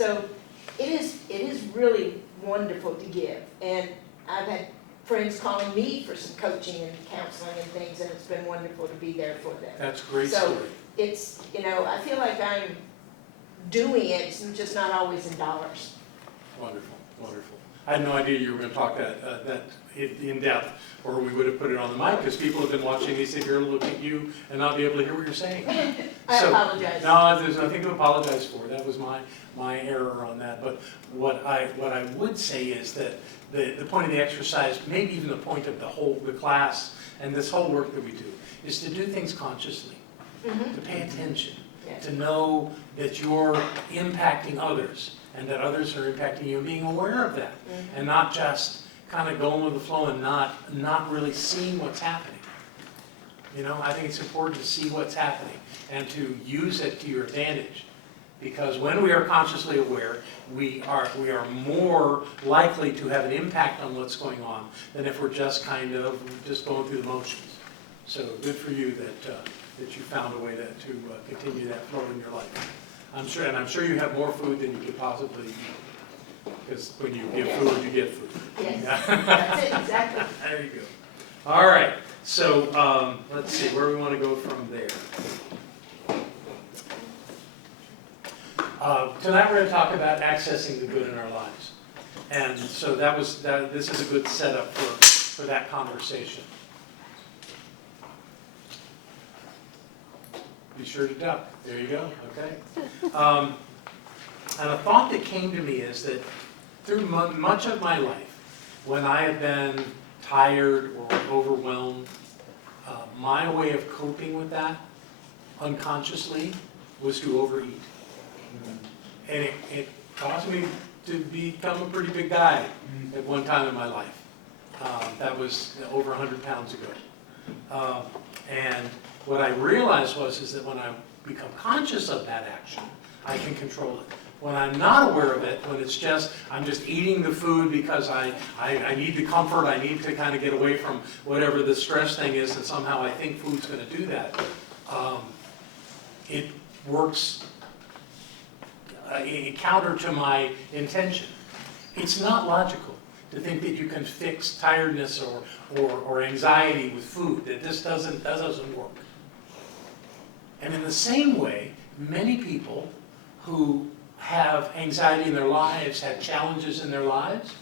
So it is really wonderful to give. And I've had friends calling me for some coaching and counseling and things, and it's been wonderful to be there for them. That's a great So story. it's, I feel like I'm doing it, it's just not always in dollars. Wonderful, wonderful. I had no idea you were going to talk that in depth, or we would have put it on the mic, because people have been watching me sit here and look at you and not be able to hear what you're saying. I apologize. No, there's nothing to apologize for. That was my error on that. But what I would say is that the point of the exercise, maybe even the point of the class and this whole work that we do, is to do things consciously, to pay attention, to know that you're impacting others and that others are impacting you, and being aware of that, and not just kind of going with the flow and not really seeing what's happening. I think it's important to see what's happening and to use it to your advantage, because when we are consciously aware, we are more likely to have an impact on what's going on than if we're just kind of just going through the motions. So good for you that you found a way to continue that flow in your life. I'm sure you have more food than you could possibly eat, because when you give food, you get food. Yes, that's it, exactly. There you go. All right, so let's see where we want to go from there. Tonight we're going to talk about accessing the good in our lives, and so this is a good setup for that conversation. Be sure to duck. There you go. Okay. And a thought that came to me is that through much of my life, when I have been tired or overwhelmed, my way of coping with that, unconsciously, was to overeat. And it caused me to become a pretty big guy at one time in my life. That was over 100 pounds ago. And what I realized is that when I become conscious of that action, I can control it. When I'm not aware of it, when I'm just eating the food because I need the comfort, I need to kind of get away from whatever the stress thing is, and somehow I think food's going to do that, it works counter to my intention. It's not logical to think that you can fix tiredness or anxiety with food, that that doesn't work. And in the same way, many people who have anxiety in their lives, have challenges in their lives,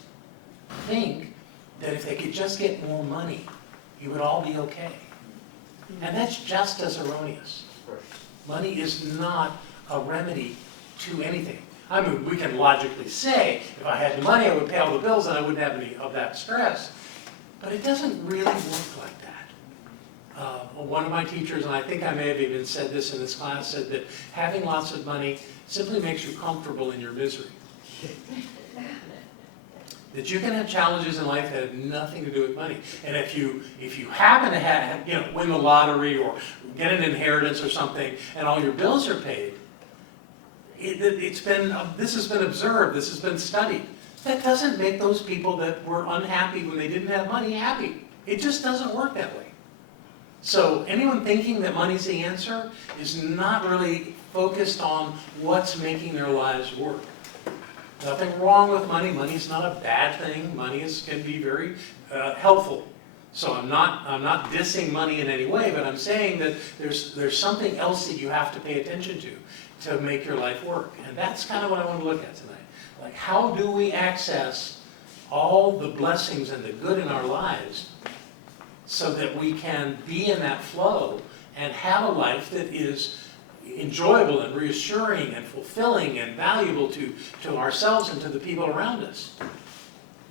think that if they could just get more money, it would all be okay. And that's just as erroneous. Money is not a remedy to anything. I mean, we can logically say, if I had the money, I would pay all the bills and I wouldn't have any of that stress. But it doesn't really work like that. One of my teachers, and I think I may have even said this in this class, said that having lots of money simply makes you comfortable in your misery. That you can have challenges in life that have nothing to do with money. And if you happen to win the lottery or get an inheritance or something, and all your bills are paid, this has been observed, this has been studied. That doesn't make those people that were unhappy when they didn't have money happy. It just doesn't work that way. So anyone thinking that money's the answer is not really focused on what's making their lives work. Nothing wrong with money. Money's not a bad thing. Money can be very helpful. So I'm not dissing money in any way, but I'm saying that there's something else that you have to pay attention to make your life work. And that's kind of what I want to look at tonight. Like, how do we access all the blessings and the good in our lives so that we can be in that flow and have a life that is enjoyable and reassuring and fulfilling and valuable to ourselves and to the people around us?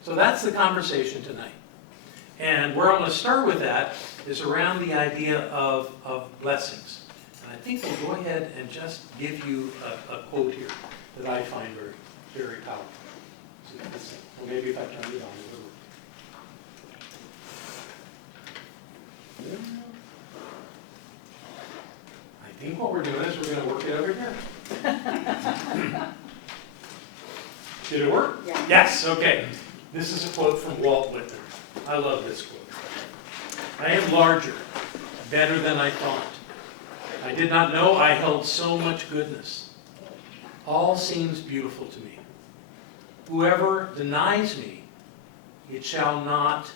So that's the conversation tonight. And where I'm going to start with that is around the idea of blessings. And I think we'll go ahead and just give you a quote here that I find very, very powerful. So well, maybe if I turn it on, it'll work. I think what we're doing is we're going to work it over here. Did it work? Yeah. Yes, okay. This is a quote from Walt Whitman. I love this quote. I am larger, better than I thought. I did not know I held so much goodness. all seems beautiful to me. Whoever denies me, it shall not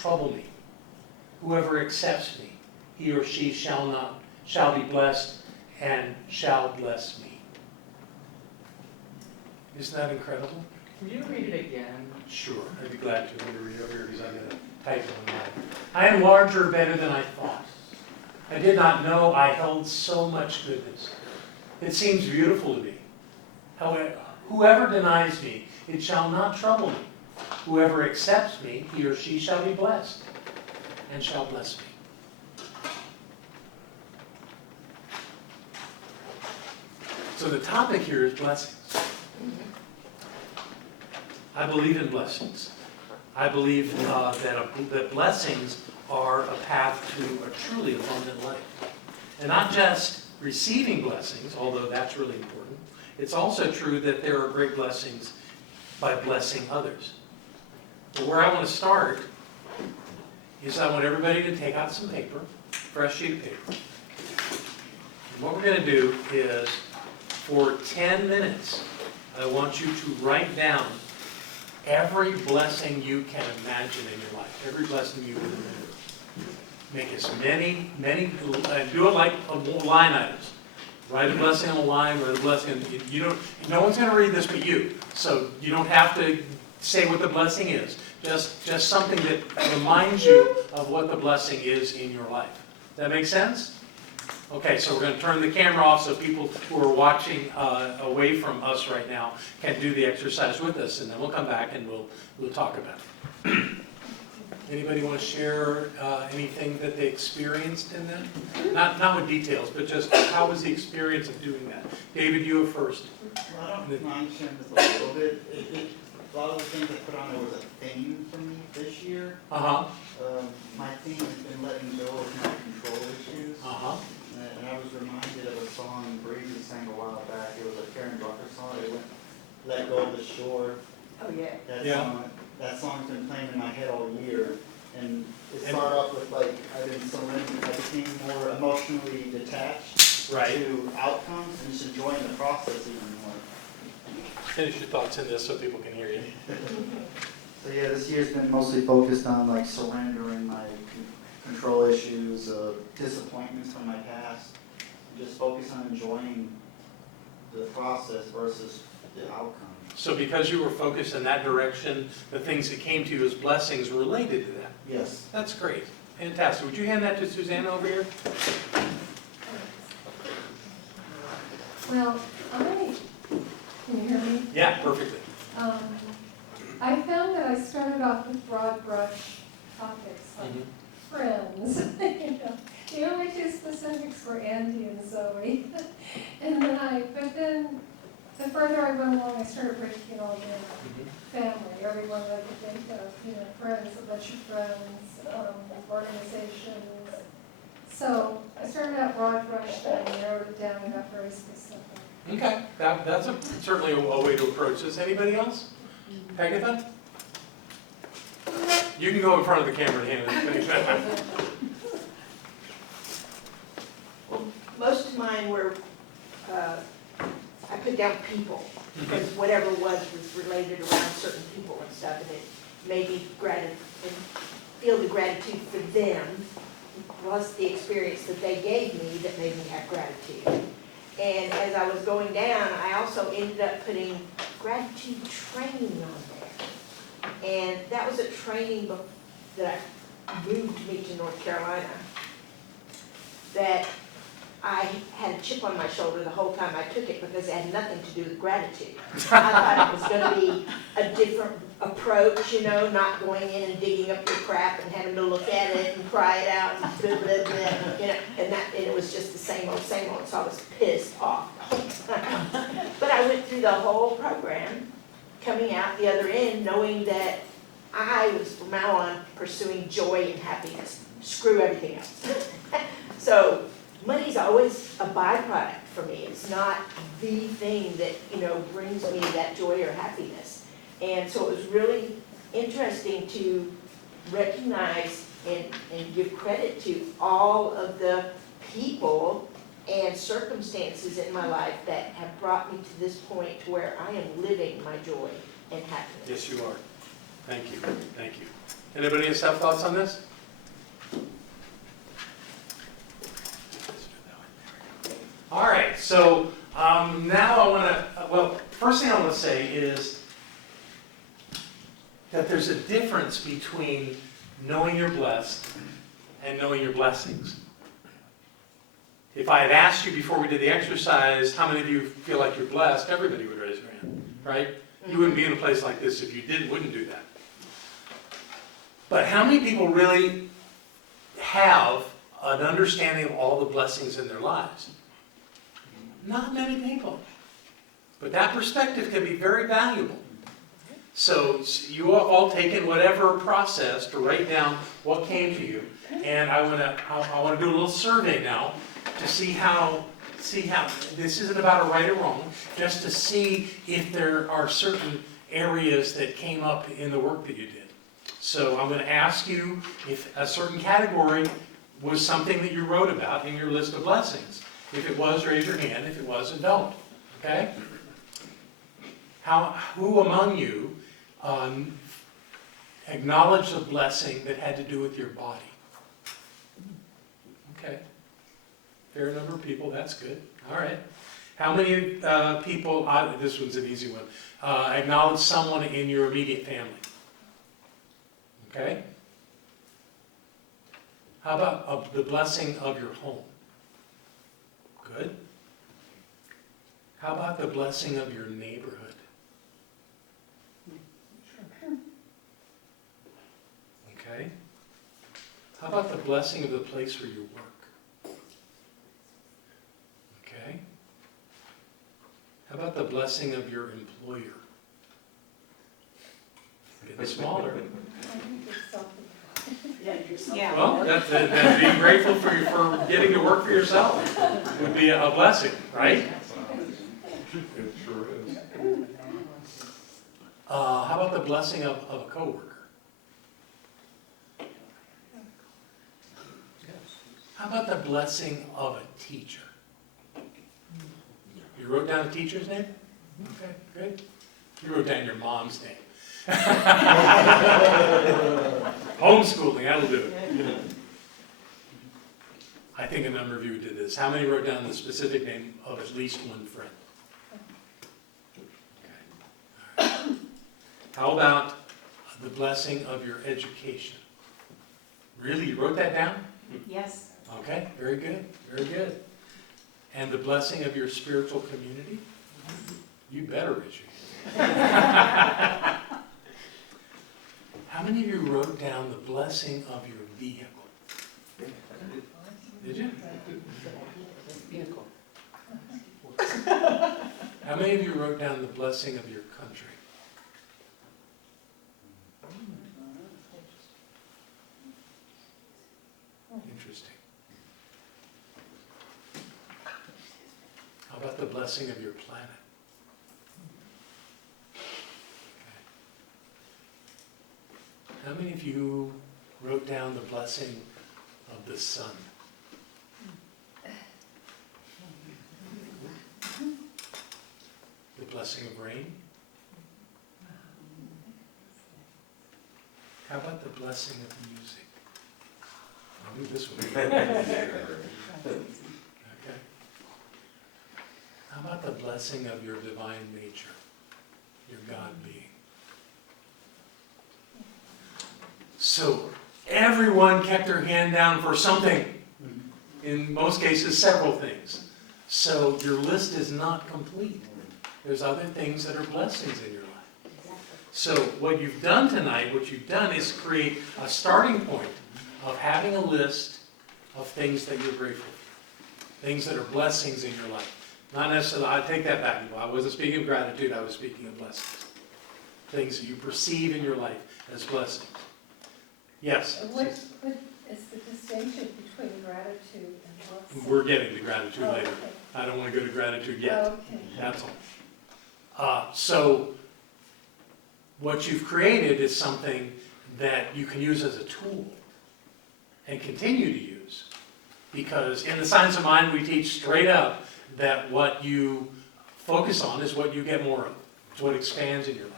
trouble me. Whoever accepts me, he or she shall be blessed and shall bless me. Isn't that incredible? Can you read it again? Sure, I'd be glad to. I'm going to read over here because I'm going to type it on mine. I am larger, better than I thought. I did not know I held so much goodness. It seems beautiful to me. However, whoever denies me, it shall not trouble me. Whoever accepts me, he or she shall be blessed and shall bless me. So the topic here is blessings. I believe in blessings. I believe that blessings are a path to a truly abundant life. And not just receiving blessings, although that's really important. It's also true that there are great blessings by blessing others. But where I want to start is I want everybody to take out some paper, fresh sheet of paper. And what we're going to do is, for 10 minutes, I want you to write down every blessing you can imagine in your life. Every blessing you can remember. Make as many, do it like line items. Write a blessing on a line, write a blessing. No one's going to read this but you. So you don't have to say what the blessing is. Just something that reminds you of what the blessing is in your life. Does that make sense? Okay, so we're going to turn the camera off so people who are watching away from us right now can do the exercise with us, and then we'll come back and we'll talk about it. Anybody want to share anything that they experienced in that? Not with details, but just how was the experience of doing that? David, you go first. Well, I don't mind sharing this a little bit. A lot of the things I put on there was a theme for me this year. My theme has been letting go of my control issues. And I was reminded of a song Breezy sang a while back. It was a Karen Brucker song. It went, "Let Go of the Shore." Oh, yeah. That song's been playing in my head all year. And it started off with like, I've been surrendering, I became more emotionally detached to outcomes and just enjoying the process even more. Finish your thoughts in this so people can hear you. So yeah, this year's been mostly focused on like surrendering my control issues, disappointments from my past, and just focus on enjoying the process versus the outcome. So because you were focused in that direction, the things that came to you as blessings were related to that. Yes. That's great. Fantastic. Would you hand that to Susanna over here? Well, can you hear me? Yeah, perfectly. I found that I started off with broad brush topics like friends. The only two specifics were Andy and Zoe. But then the further I went along, I started breaking it all down. Family, everyone that I could think of, friends, a bunch of friends, organizations. So I started out broad brush, then I narrowed it down and got very specific. Okay, that's certainly a way to approach this. Anybody else? Agatha? You can go in front of the camera and hand it. Well, most of mine were, I put down people, because whatever was related around certain people and stuff, and it made me feel the gratitude for them, plus the experience that they gave me that made me have gratitude. And as I was going down, I also ended up putting gratitude training on there. And that was a training that moved me to North Carolina, that I had a chip on my shoulder the whole time I took it because it had nothing to do with gratitude. I thought it was going to be a different approach, not going in and digging up your crap and having to look at it and cry it out and blah, blah, blah, and it was just the same old, so I was pissed off the whole time. But I went through the whole program, coming out the other end, knowing that I was from now on pursuing joy and happiness. Screw everything else. So money's always a byproduct for me. It's not the thing that, brings me that joy or happiness. And so it was really interesting to recognize and give credit to all of the people and circumstances in my life that have brought me to this point to where I am living my joy and happiness. Yes, you are. Thank you, thank you. Anybody else have thoughts on this? All right, so now I want to, well, first thing I want to say is that there's a difference between knowing you're blessed and knowing your blessings. If I had asked you before we did the exercise, how many of you feel like you're blessed, everybody would raise their hand, right? You wouldn't be in a place like this if you wouldn't do that. But how many people really have an understanding of all the blessings in their lives? Not many people. But that perspective can be very valuable. So you have all taken whatever process to write down what came to you. And I want to do a little survey now to see how, this isn't about a right or wrong, just to see if there are certain areas that came up in the work that you did. So I'm going to ask you if a certain category was something that you wrote about in your list of blessings. If it was, raise your hand. If it wasn't, don't. Okay? Who among you acknowledged a blessing that had to do with your body? Okay. Fair number of people. That's good. All right. How many people, this one's an easy one, acknowledge someone in your immediate family? Okay. How about the blessing of your home? Good. How about the blessing of your neighborhood? Okay. How about the blessing of the place where you work? Okay. How about the blessing of your employer? Getting smaller. Yeah. Well, that being grateful for getting to work for yourself would be a blessing, right? It sure is. How about the blessing of a coworker? How about the blessing of a teacher? You wrote down a teacher's name? Okay, good. You wrote down your mom's name. Homeschooling, that'll do it. I think a number of you did this. How many wrote down the specific name of at least one friend? Okay. All right. How about the blessing of your education? Really, you wrote that down? Yes. Okay, very good, very good. And the blessing of your spiritual community? You better, Richie. How many of you wrote down the blessing of your vehicle? Did you? Vehicle. How many of you wrote down the blessing of your country? Interesting. How about the blessing of your planet? Okay. How many of you wrote down the blessing of the sun? The blessing of rain? How about the blessing of music? I'll do this one. Okay. How about the blessing of your divine nature, your God being? So everyone kept their hand down for something. In most cases, several things. So your list is not complete. There's other things that are blessings in your life. So what you've done tonight, is create a starting point of having a list of things that you're grateful for. Things that are blessings in your life. Not necessarily, I take that back. I wasn't speaking of gratitude, I was speaking of blessings. Things that you perceive in your life as blessings. Yes? What is the distinction between gratitude and blessing? We're getting to gratitude Oh, later. okay. I don't want to go to gratitude yet. Okay. That's all. So what you've created is something that you can use as a tool and continue to use Because in the science of mind, we teach straight up that what you focus on is what you get more of. It's what expands in your life.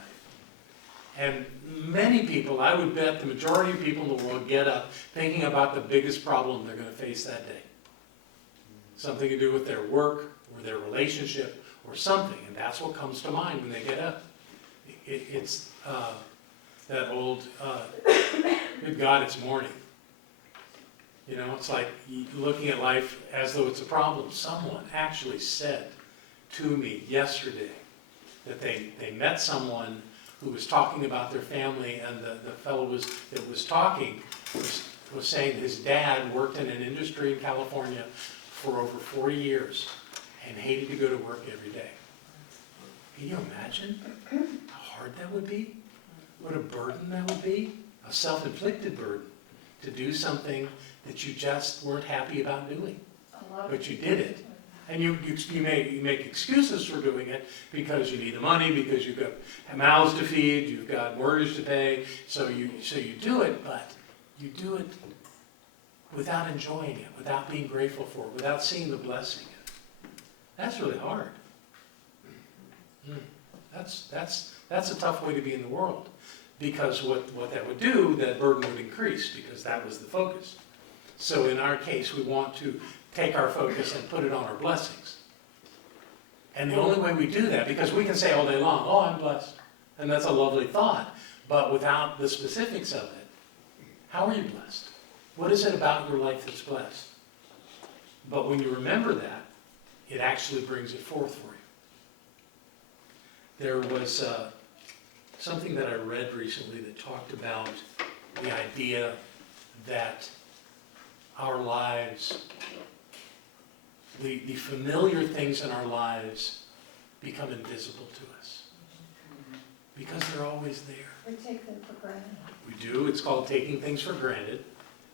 And many people, I would bet the majority of people in the world get up thinking about the biggest problem they're going to face that day. Something to do with their work or their relationship or something. And that's what comes to mind when they get up. It's that old, good God, it's morning. You know, it's like looking at life as though it's a problem. Someone actually said to me yesterday that they met someone who was talking about their family, and the fellow that was talking was saying his dad worked in an industry in California for over 40 years and hated to go to work every day. Can you imagine how hard that would be? What a burden that would be? A self-inflicted burden to do something that you just weren't happy about doing. But you did it. And you make excuses for doing it because you need the money, because you've got mouths to feed, you've got mortgage to pay, so you do it, but you do it without enjoying it, without being grateful for it, without seeing the blessing in it. That's really hard. That's a tough way to be in the world, because what that would do, that burden would increase, because that was the focus. So in our case, we want to take our focus and put it on our blessings. And the only way we do that, because we can say all day long, oh, I'm blessed, and that's a lovely thought, but without the specifics of it, how are you blessed? What is it about your life that's blessed? But when you remember that, it actually brings it forth for you. There was something that I read recently that talked about the idea that our lives, the familiar things in our lives become invisible to us because they're always there. We take them for granted. We do. It's called taking things for granted.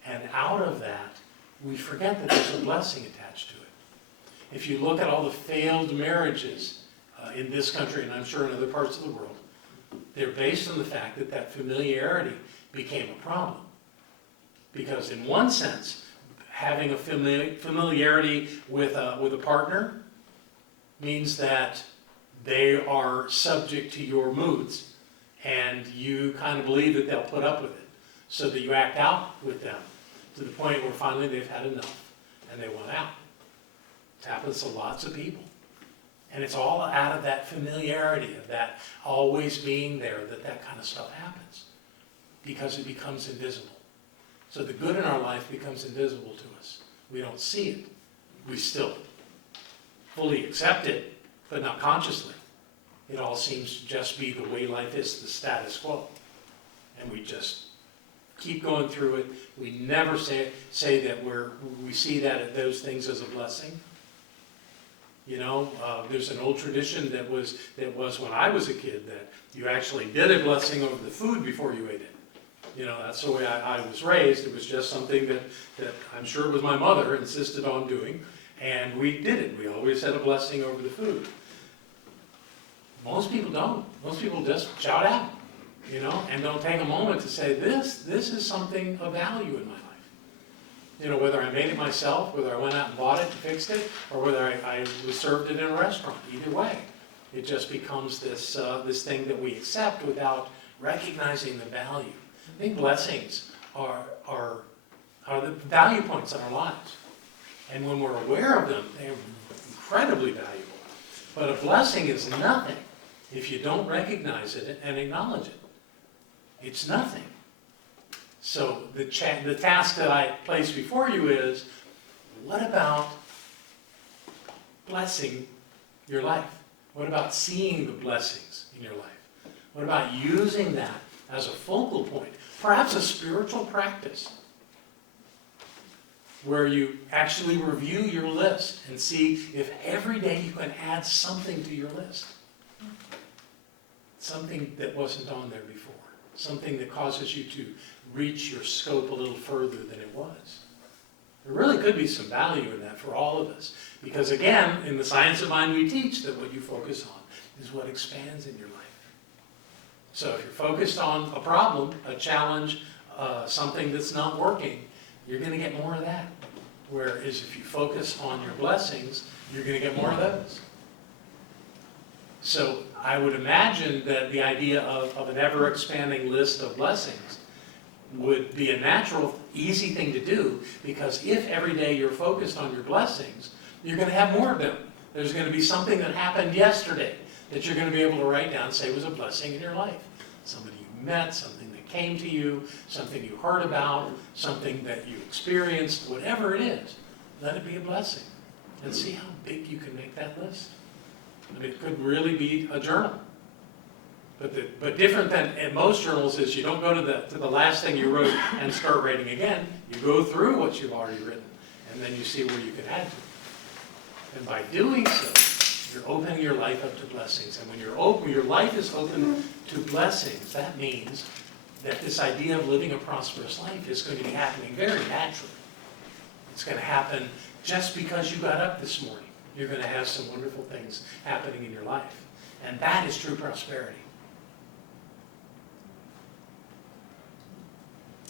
And out of that, we forget that there's a blessing attached to it. If you look at all the failed marriages in this country, and I'm sure in other parts of the world, they're based on the fact that that familiarity became a problem. Because in one sense, having a familiarity with a partner means that they are subject to your moods, and you kind of believe that they'll put up with it, so that you act out with them to the point where finally they've had enough and they want out. It happens to lots of people. And it's all out of that familiarity, of that always being there, that kind of stuff happens, because it becomes invisible. So the good in our life becomes invisible to us. We don't see it. We still fully accept it, but not consciously. It all seems to just be the way life is, the status quo. And we just keep going through it. We never say that we see those things as a blessing. You know, there's an old tradition that was when I was a kid, that you actually did a blessing over the food before you ate it. You know, that's the way I was raised. It was just something that I'm sure it was my mother insisted on doing, and we did it. We always had a blessing over the food. Most people don't. Most people just shout out, you know, and don't take a moment to say, this is something of value in my life. You know, whether I made it myself, whether I went out and bought it and fixed it, or whether I was served it in a restaurant. Either way, it just becomes this thing that we accept without recognizing the value. I think blessings are the value points in our lives. And when we're aware of them, they're incredibly valuable. But a blessing is nothing if you don't recognize it and acknowledge it. It's nothing. So the task that I place before you is, what about blessing your life? What about seeing the blessings in your life? What about using that as a focal point? Perhaps a spiritual practice where you actually review your list and see if every day you can add something to your list. Something that wasn't on there before. Something that causes you to reach your scope a little further than it was. There really could be some value in that for all of us. Because again, in the science of mind we teach that what you focus on is what expands in your life. So if you're focused on a problem, a challenge, something that's not working, you're going to get more of that. Whereas if you focus on your blessings, you're going to get more of those. So I would imagine that the idea of an ever-expanding list of blessings would be a natural, easy thing to do, because if every day you're focused on your blessings, you're going to have more of them. There's going to be something that happened yesterday that you're going to be able to write down and say was a blessing in your life. Somebody you met, something that came to you, something you heard about, something that you experienced, whatever it is, let it be a blessing. And see how big you can make that list. I mean, it could really be a journal. But different than in most journals is you don't go to the last thing you wrote and start writing again. You go through what you've already written, and then you see where you can add to it. And by doing so, you're opening your life up to blessings. And when your life is open to blessings, that means that this idea of living a prosperous life is going to be happening very naturally. It's going to happen just because you got up this morning. You're going to have some wonderful things happening in your life. And that is true prosperity.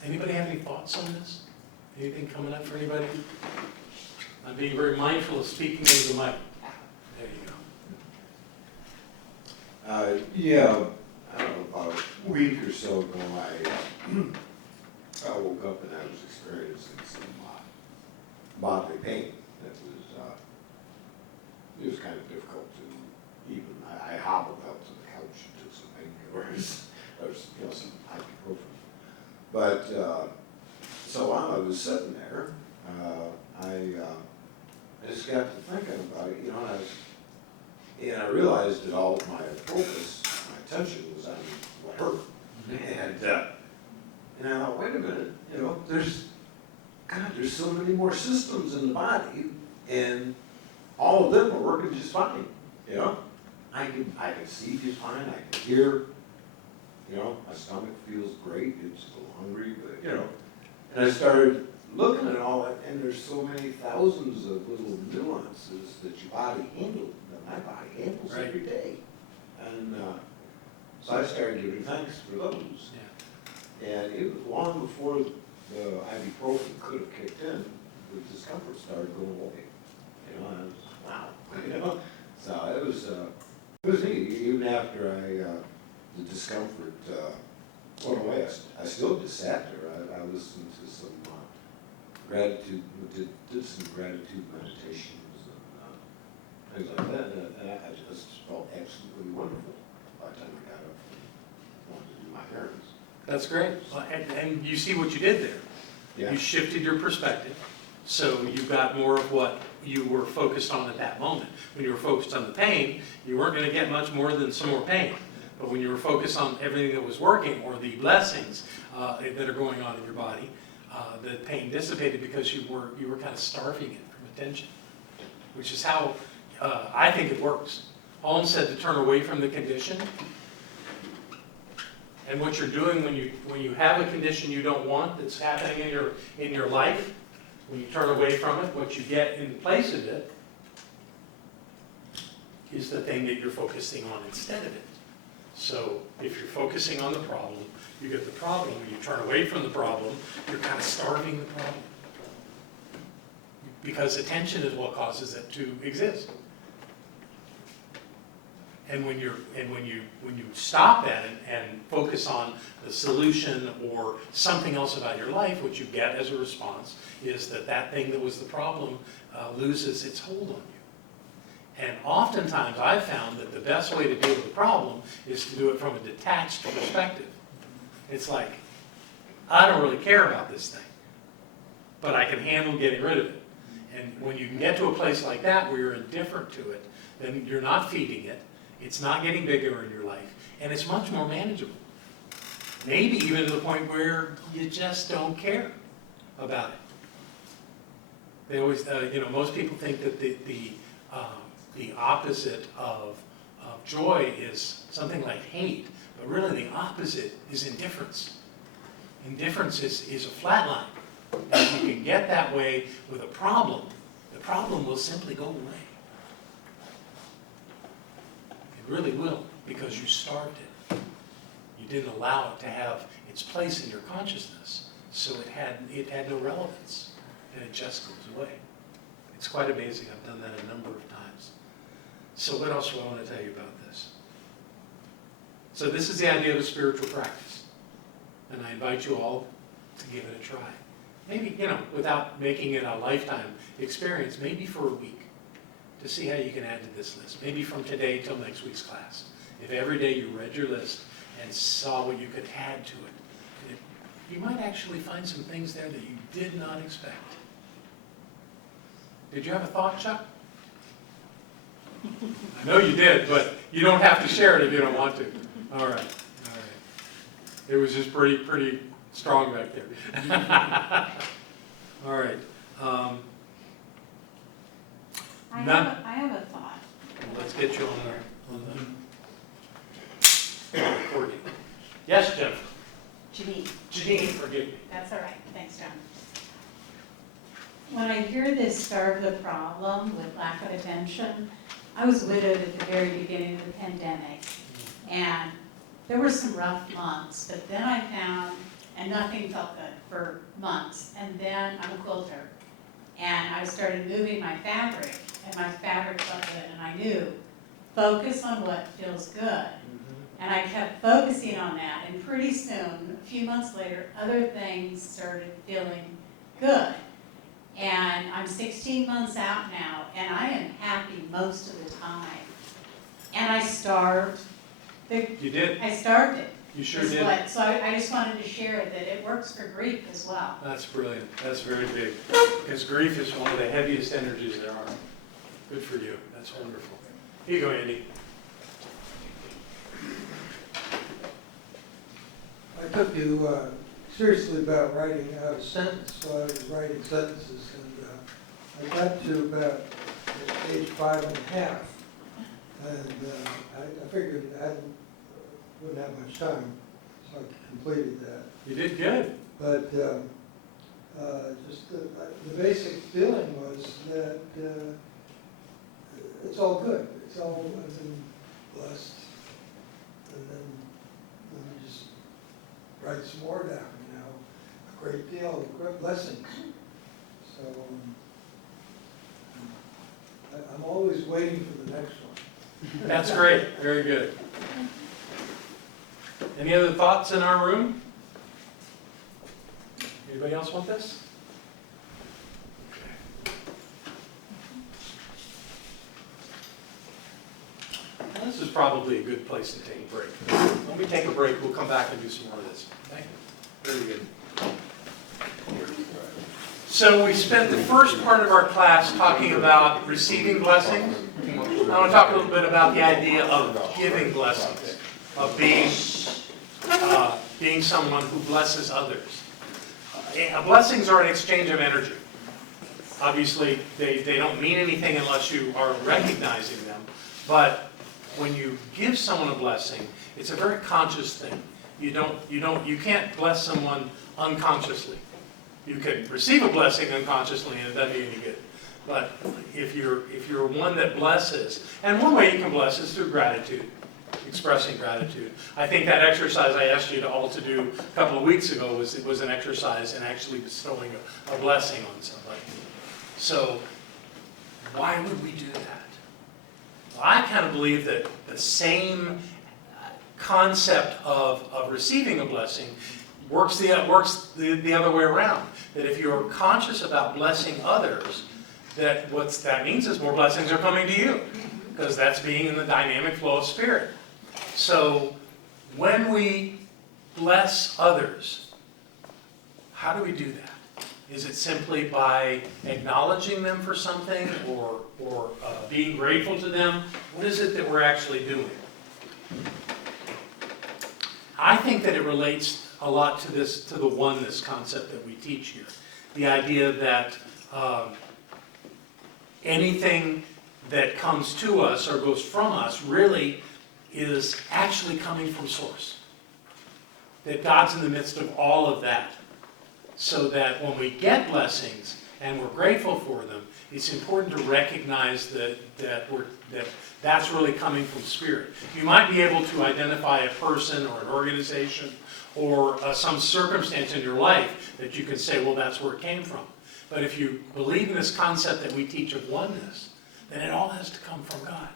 Anybody have any thoughts on this? Anything coming up for anybody? I'm being very mindful of speaking into the mic. There you go. Yeah, I don't know, about a week or so ago, I woke up and I was experiencing some bodily pain. It was kind of difficult to even, I hobbled out to the couch and took some painkillers, or some ibuprofen. But, so while I was sitting there, I just got to thinking about it, and I realized that all of my focus, my attention was on what hurt. And I thought, wait a minute, there's so many more systems in the body, and all of them are working just fine, I can see just fine, I can hear, my stomach feels great, it's still hungry, but, and I started looking at all that, and there's so many thousands of little nuances that your body handles, that my body handles Right. every day. And so I started giving thanks for those. Yeah. And it was long before the ibuprofen could have kicked in, the discomfort started going away. And I was, wow, So it was neat. Even after the discomfort went away, I still just sat there. I listened to some gratitude, did some gratitude meditations and things like that. And I just felt absolutely wonderful by the time I got up and wanted to do my errands. That's great. And you see what you did there. Yeah. You shifted your perspective, so you got more of what you were focused on at that moment. When you were focused on the pain, you weren't going to get much more than some more pain. But when you were focused on everything that was working, or the blessings that are going on in your body, the pain dissipated because you were kind of starving it from attention, which is how I think it works. Holmes said to turn away from the condition. And what you're doing when you have a condition you don't want that's happening in your life, when you turn away from it, what you get in place of it is the thing that you're focusing on instead of it. So if you're focusing on the problem, you get the problem. When you turn away from the problem, you're kind of starving the problem. Because attention is what causes it to exist. And when you stop that and focus on the solution or something else about your life, what you get as a response is that thing that was the problem loses its hold on you. And oftentimes I've found that the best way to deal with the problem is to do it from a detached perspective. It's like, I don't really care about this thing, but I can handle getting rid of it. And when you can get to a place like that where you're indifferent to it, then you're not feeding it. It's not getting bigger in your life, and it's much more manageable. Maybe even to the point where you just don't care about it. They always, most people think that the opposite of joy is something like hate, but really the opposite is indifference. Indifference is a flat line. And if you can get that way with a problem, the problem will simply go away. It really will, because you starved it. You didn't allow it to have its place in your consciousness, so it had no relevance. and it just goes away. It's quite amazing. I've done that a number of times. So what else do I want to tell you about this? So this is the idea of a spiritual practice. And I invite you all to give it a try. Maybe, without making it a lifetime experience, maybe for a week, to see how you can add to this list. Maybe from today till next week's class. If every day you read your list and saw what you could add to it, you might actually find some things there that you did not expect. Did you have a thought, Chuck? I know you did, but you don't have to share it if you don't want to. All right. It was just pretty strong back there. All right. I have a thought. Let's get you on the recording. Yes, Jennifer. Janine, forgive me. That's all right. Thanks, John. When I hear this start of the problem with lack of attention, I was widowed at the very beginning of the pandemic, and there were some rough months, but then I found, and nothing felt good for months, and then I'm a quilter, and I started moving my fabric, and my fabric felt good, and I knew, focus on what feels good. And I kept focusing on that, and pretty soon, a few months later, other things started feeling good. And I'm 16 months out now, and I am happy most of the time. And I starved. You did? I starved it. You sure is did? what- So I just wanted to share that it works for grief as well. That's brilliant. That's very big. Because grief is one of the heaviest energies there are. Good for you. That's wonderful. Here you go, Andy. I took you seriously about writing out a sentence while I was writing sentences, and I got to about page 5.5, and I figured I wouldn't have much time, so I completed that. You did good. But just the basic feeling was that it's all good. It's all, I've been blessed, and then you just write some more down, a great deal of great blessings. So I'm always waiting for the next one. That's great. Very good. Any other thoughts in our room? Anybody else want this? Well, this is probably a good place to take a break. When we take a break, we'll come back and do some more of this. Okay? Very good. So we spent the first part of our class talking about receiving blessings. I want to talk a little bit about the idea of giving blessings, of being someone who blesses others. Blessings are an exchange of energy. Obviously, they don't mean anything unless you are recognizing them. But when you give someone a blessing, it's a very conscious thing. You can't bless someone unconsciously. You can receive a blessing unconsciously and it doesn't do you any good. But if you're one that blesses, and one way you can bless is through gratitude, expressing gratitude. I think that exercise I asked you all to do a couple of weeks ago was an exercise in actually bestowing a blessing on somebody. So why would we do that? Well, I kind of believe that the same concept of receiving a blessing works the other way around. That if you're conscious about blessing others, that what that means is more blessings are coming to you, because that's being in the dynamic flow of spirit. So when we bless others, how do we do that? Is it simply by acknowledging them for something or being grateful to them? What is it that we're actually doing? I think that it relates a lot to the oneness concept that we teach here. The idea that anything that comes to us or goes from us really is actually coming from Source. That God's in the midst of all of that. So that when we get blessings and we're grateful for them, it's important to recognize that's really coming from Spirit. You might be able to identify a person or an organization or some circumstance in your life that you can say, well, that's where it came from. But if you believe in this concept that we teach of oneness, then it all has to come from God.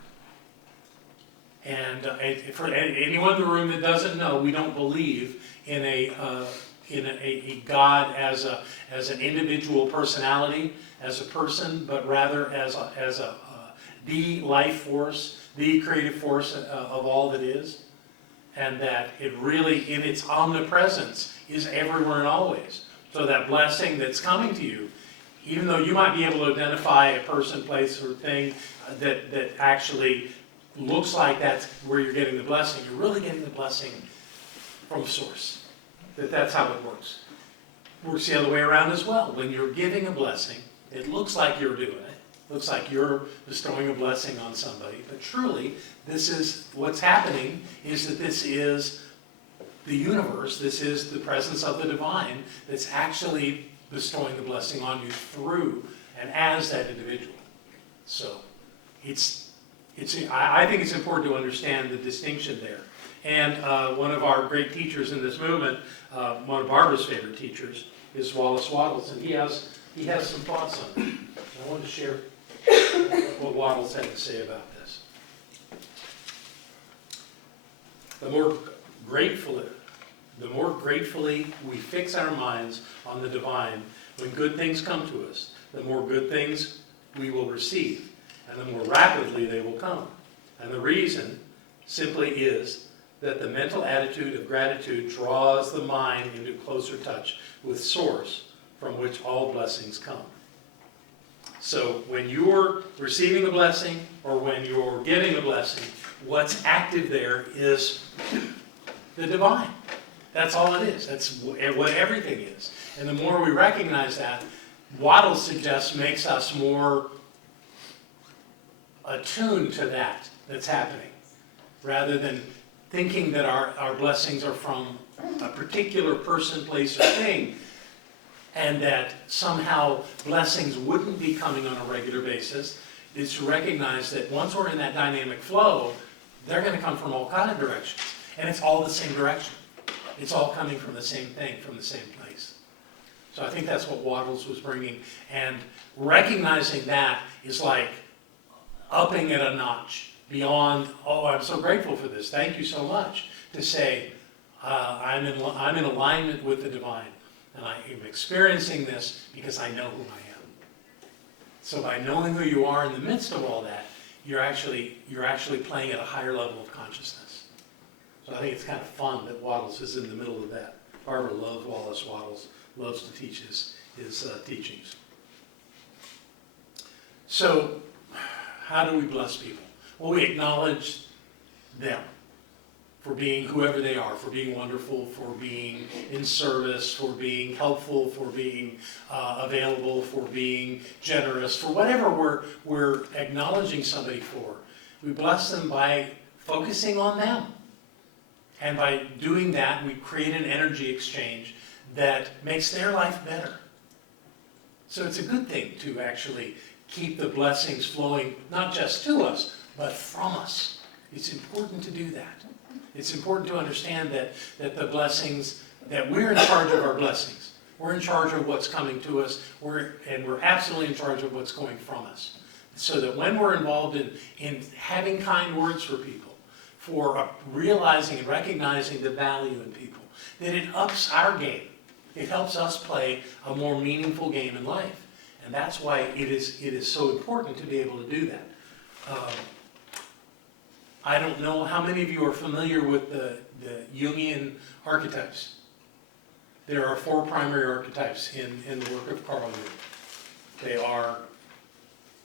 And for anyone in the room that doesn't know, we don't believe in a God as an individual personality, as a person, but rather as the life force, the creative force of all that is, and that it really, in its omnipresence, is everywhere and always. So that blessing that's coming to you, even though you might be able to identify a person, place, or thing that actually looks like that's where you're getting the blessing, you're really getting the blessing from source. That's how it works. It works the other way around as well. When you're giving a blessing, it looks like you're doing it. Looks like you're bestowing a blessing on somebody. But truly, this is what's happening, is that this is the universe, this is the presence of the divine that's actually bestowing the blessing on you through and as that individual. So I think it's important to understand the distinction there. And one of our great teachers in this movement, one of Barbara's favorite teachers, is Wallace Wattles, and he has some thoughts on it. I wanted to share what Wattles had to say about this. The more gratefully we fix our minds on the divine, when good things come to us, the more good things we will receive, and the more rapidly they will come. And the reason simply is that the mental attitude of gratitude draws the mind into closer touch with Source, from which all blessings come. So when you're receiving a blessing or when you're giving a blessing, what's active there is the divine. That's all it is. That's what everything is. And the more we recognize that, Waddle suggests makes us more attuned to that's happening, rather than thinking that our blessings are from a particular person, place, or thing, and that somehow blessings wouldn't be coming on a regular basis. Is to recognize that once we're in that dynamic flow, they're going to come from all kinds of directions. And it's all the same direction. It's all coming from the same thing, from the same place. So I think that's what Waddles was bringing. And recognizing that is like upping it a notch beyond, oh, I'm so grateful for this. Thank you so much. To say, I'm in alignment with the divine. And I am experiencing this because I know who I am. So by knowing who you are in the midst of all that, you're actually playing at a higher level of consciousness. So I think it's kind of fun that Waddles is in the middle of that. Barbara loves Wallace Waddles, loves to teach his teachings. So how do we bless people? Well, we acknowledge them for being whoever they are, for being wonderful, for being in service, for being helpful, for being available, for being generous, for whatever we're acknowledging somebody for. We bless them by focusing on them. And by doing that, we create an energy exchange that makes their life better. So it's a good thing to actually keep the blessings flowing, not just to us, but from us. It's important to do that. It's important to understand that the blessings, that we're in charge of our blessings. We're in charge of what's coming to us, and we're absolutely in charge of what's going from us. So that when we're involved in having kind words for people, for realizing and recognizing the value in people, that it ups our game. It helps us play a more meaningful game in life. And that's why it is so important to be able to do that. I don't know how many of you are familiar with the Jungian archetypes. There are 4 primary archetypes in the work of Carl Jung. They are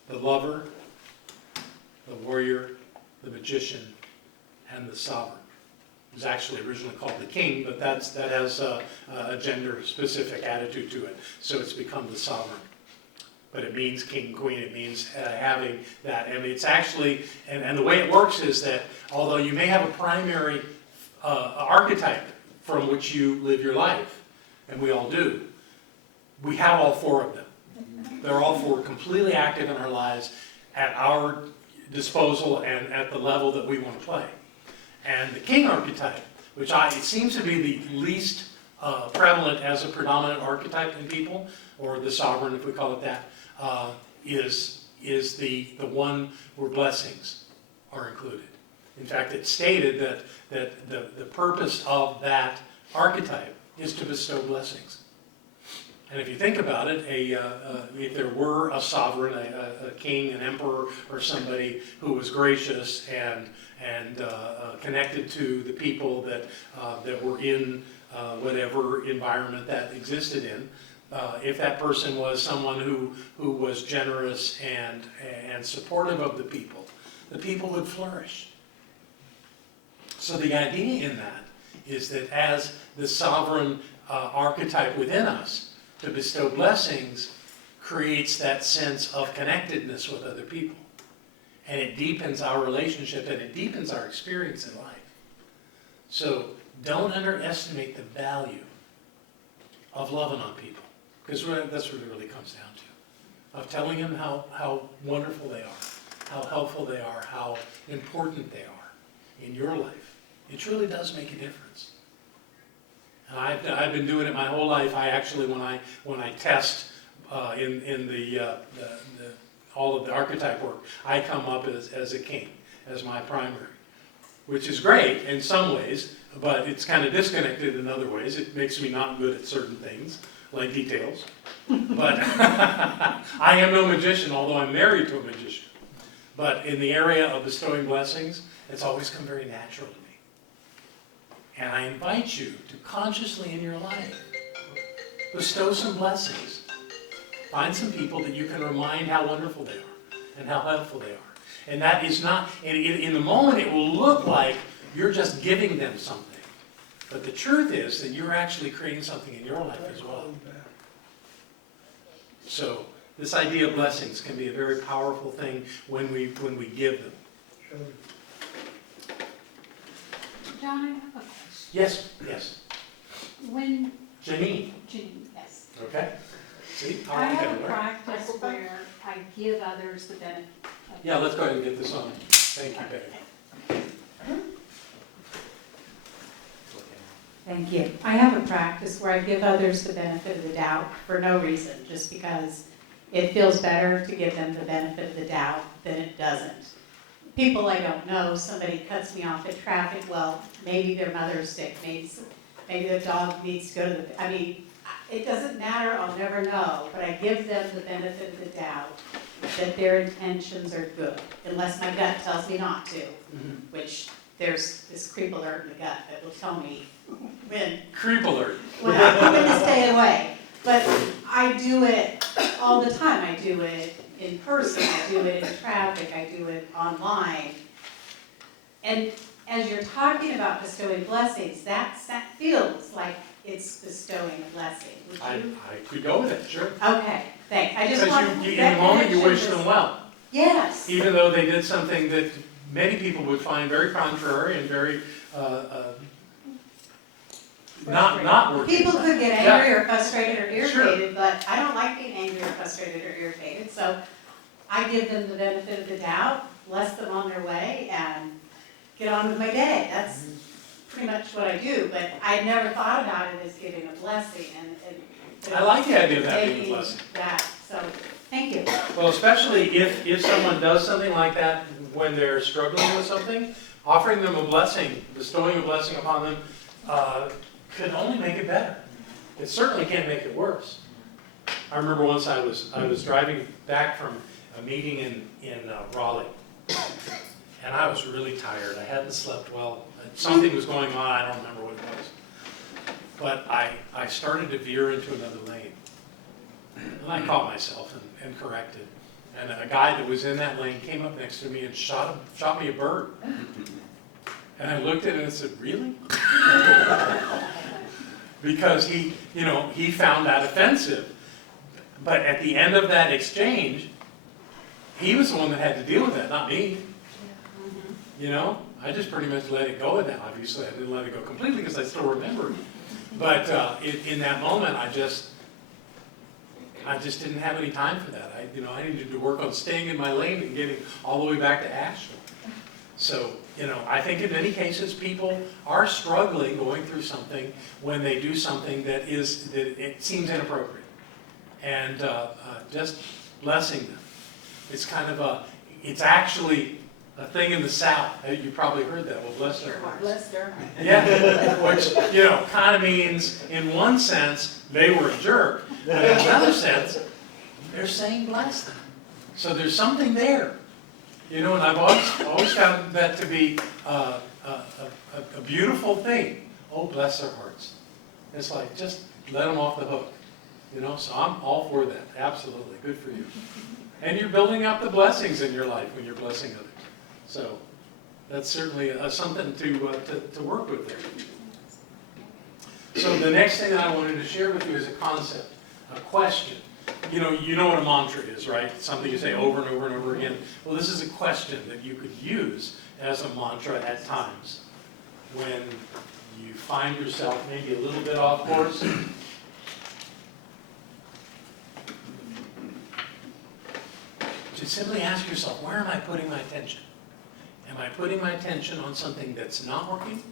the lover, the warrior, the magician, and the sovereign. It was actually originally called the king, but that has a gender-specific attitude to it. So it's become the sovereign. But it means king, queen, it means having that. And it's actually, and the way it works is that although you may have a primary archetype from which you live your life, and we all do, we have all 4 of them. They're all 4 completely active in our lives at our disposal and at the level that we want to play. And the king archetype, which it seems to be the least prevalent as a predominant archetype in people, or the sovereign, if we call it that, is the one where blessings are included. In fact, it's stated that the purpose of that archetype is to bestow blessings. And if you think about it, if there were a sovereign, a king, an emperor, or somebody who was gracious and connected to the people that were in whatever environment that existed in, if that person was someone who was generous and supportive of the people would flourish. So the idea in that is that as the sovereign archetype within us, to bestow blessings creates that sense of connectedness with other people. And it deepens our relationship and it deepens our experience in life. So don't underestimate the value of loving on people. Because that's what it really comes down to. Of telling them how wonderful they are, how helpful they are, how important they are in your life. It truly does make a difference. And I've been doing it my whole life. I actually, when I test in all of the archetype work, I come up as a king, as my primary, which is great in some ways, but it's kind of disconnected in other ways. It makes me not good at certain things, like details. But I am no magician, although I'm married to a magician. But in the area of bestowing blessings, it's always come very natural to me. And I invite you to consciously in your life bestow some blessings. Find some people that you can remind how wonderful they are and how helpful they are. And that is not, in the moment it will look like you're just giving them something. But the truth is that you're actually creating something in your life as well. So this idea of blessings can be a very powerful thing when we give them. John, I have a question. Yes. When, Janine. yes. Okay. See? I have a learn. practice where I give others the benefit of. Yeah, let's go ahead and get this on. Thank you, Betty. Thank you. I have a practice where I give others the benefit of the doubt for no reason, just because it feels better to give them the benefit of the doubt than it doesn't. People I don't know, somebody cuts me off in traffic, well, maybe their mother's sick, maybe the dog needs to go to it doesn't matter, I'll never know, but I give them the benefit of the doubt that their intentions are good, unless my gut tells me not to, which there's this creep alert in the gut that will tell me when. Creep alert. When to stay away. But I do it all the time. I do it in person, I do it in traffic, I do it online. And as you're talking about bestowing blessings, that feels like it's bestowing a blessing. Would you? I could go with it, sure. Okay, thanks. I just want Because in the moment you wish them well. Yes. Even though they did something that many people would find very contrary and very not working. People could get angry or frustrated or irritated, Sure. but I don't like being angry or frustrated or irritated, so I give them the benefit of the doubt, bless them on their way, and get on with my day. That's pretty much what I do, but I never thought about it as giving a blessing, and I like the idea of that being a making blessing. that, so, thank you. Well, especially if someone does something like that when they're struggling with something, offering them a blessing, bestowing a blessing upon them, could only make it better. It certainly can't make it worse. I remember once I was driving back from a meeting in Raleigh, and I was really tired. I hadn't slept well. Something was going on. I don't remember what it was. But I started to veer into another lane. And I caught myself and corrected. And a guy that was in that lane came up next to me and shot me a bird. And I looked at it and said, really? Because he found that offensive. But at the end of that exchange, he was the one that had to deal with that, not me. I just pretty much let it go with that. Obviously, I didn't let it go completely because I still remember it. But in that moment, I just didn't have any time for that. I needed to work on staying in my lane and getting all the way back to Asheville. So, I think in many cases, people are struggling going through something when they do something that it seems inappropriate. And just blessing them. It's actually a thing in the South. You probably heard that. Well, bless their hearts. Bless their heart. Yeah, which, kind of means, in one sense, they were a jerk, but in another sense, they're saying bless them. So there's something there. And I've always found that to be a beautiful thing. Oh, bless their hearts. It's like, just let them off the hook. So I'm all for that. Absolutely. Good for you. And you're building up the blessings in your life when you're blessing others. So that's certainly something to work with there. So the next thing that I wanted to share with you is a concept, a question. You know what a mantra is, right? Something you say over and over and over again. Well, this is a question that you could use as a mantra at times when you find yourself maybe a little bit off course. To simply ask yourself, where am I putting my attention? Am I putting my attention on something that's not working?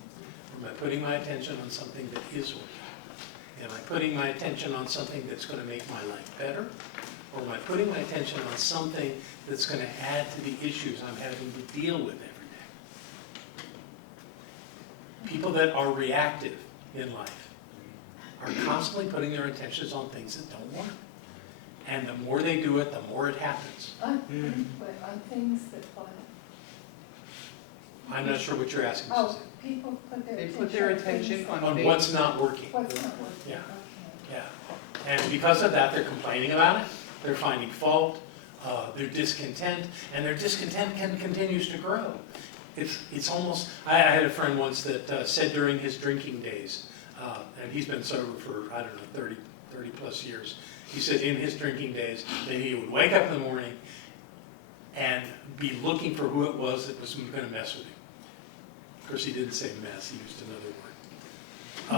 Or am I putting my attention on something that is working? Am I putting my attention on something that's going to make my life better? Or am I putting my attention on something that's going to add to the issues I'm having to deal with every day? People that are reactive in life are constantly putting their attentions on things that don't work. And the more they do it, the more it happens. On things that what? I'm not sure what you're asking, Oh, Susan. people put their They attention put their on attention things on that- On what's not working. What's not working? Yeah. Okay. Yeah. And because of that, they're complaining about it, they're finding fault, they're discontent, and their discontent continues to grow. It's almost, I had a friend once that said during his drinking days, and he's been sober for, 30 plus years, he said in his drinking days that he would wake up in the morning and be looking for who it was that was going to mess with him. Of course, he didn't say mess, he used another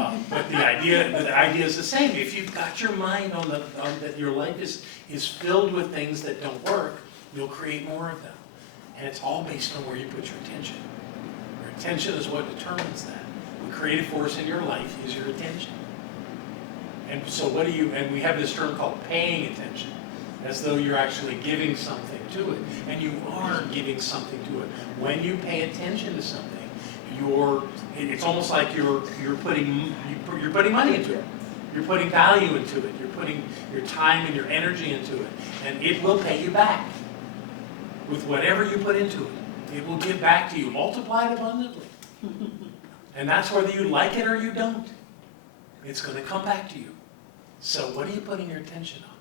word. But the idea is the same. If you've got your mind on that your life is filled with things that don't work, you'll create more of them. And it's all based on where you put your attention. Your attention is what determines that. The creative force in your life is your attention. And so and we have this term called paying attention, as though you're actually giving something to it. And you are giving something to it. When you pay attention to something, it's almost like you're putting money into it. You're putting value into it. You're putting your time and your energy into it. And it will pay you back with whatever you put into it. It will give back to you, multiplied abundantly. And that's whether you like it or you don't. It's going to come back to you. So what are you putting your attention on?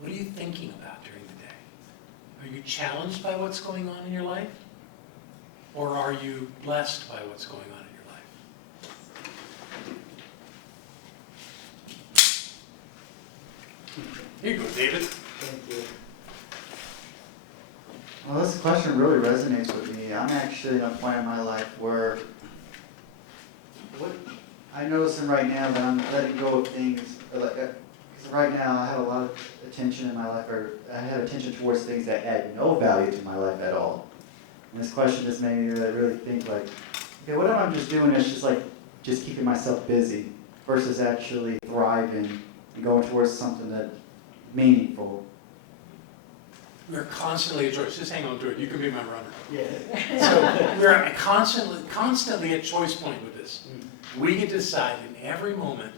What are you thinking about during the day? Are you challenged by what's going on in your life? Or are you blessed by what's going on in your life? Here you go, David. Thank you. Well, this question really resonates with me. I'm actually at a point in my life where I'm noticing right now that I'm letting go of things, because right now I have a lot of attention in my life, or I have attention towards things that add no value to my life at all. And this question just made me really think like, okay, what if I'm just doing is just keeping myself busy versus actually thriving and going towards something that's meaningful. We're constantly at choice. Just hang on to it. You can be my runner. Yeah. So we're constantly at choice point with this. We get to decide in every moment,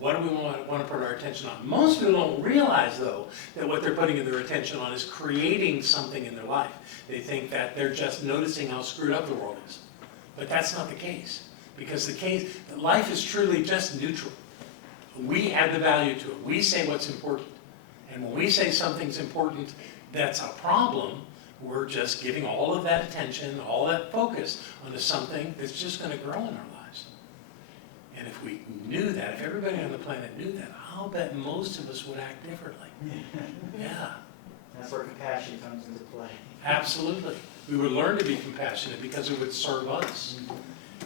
what do we want to put our attention on? Most people don't realize, though, that what they're putting their attention on is creating something in their life. They think that they're just noticing how screwed up the world is. But that's not the case. Because life is truly just neutral. We add the value to it. We say what's important. And when we say something's important that's a problem, we're just giving all of that attention, all that focus onto something that's just going to grow in our lives. And if we knew that, if everybody on the planet knew that, I'll bet most of us would act differently. Yeah. That's where compassion comes into play. Absolutely. We would learn to be compassionate because it would serve us.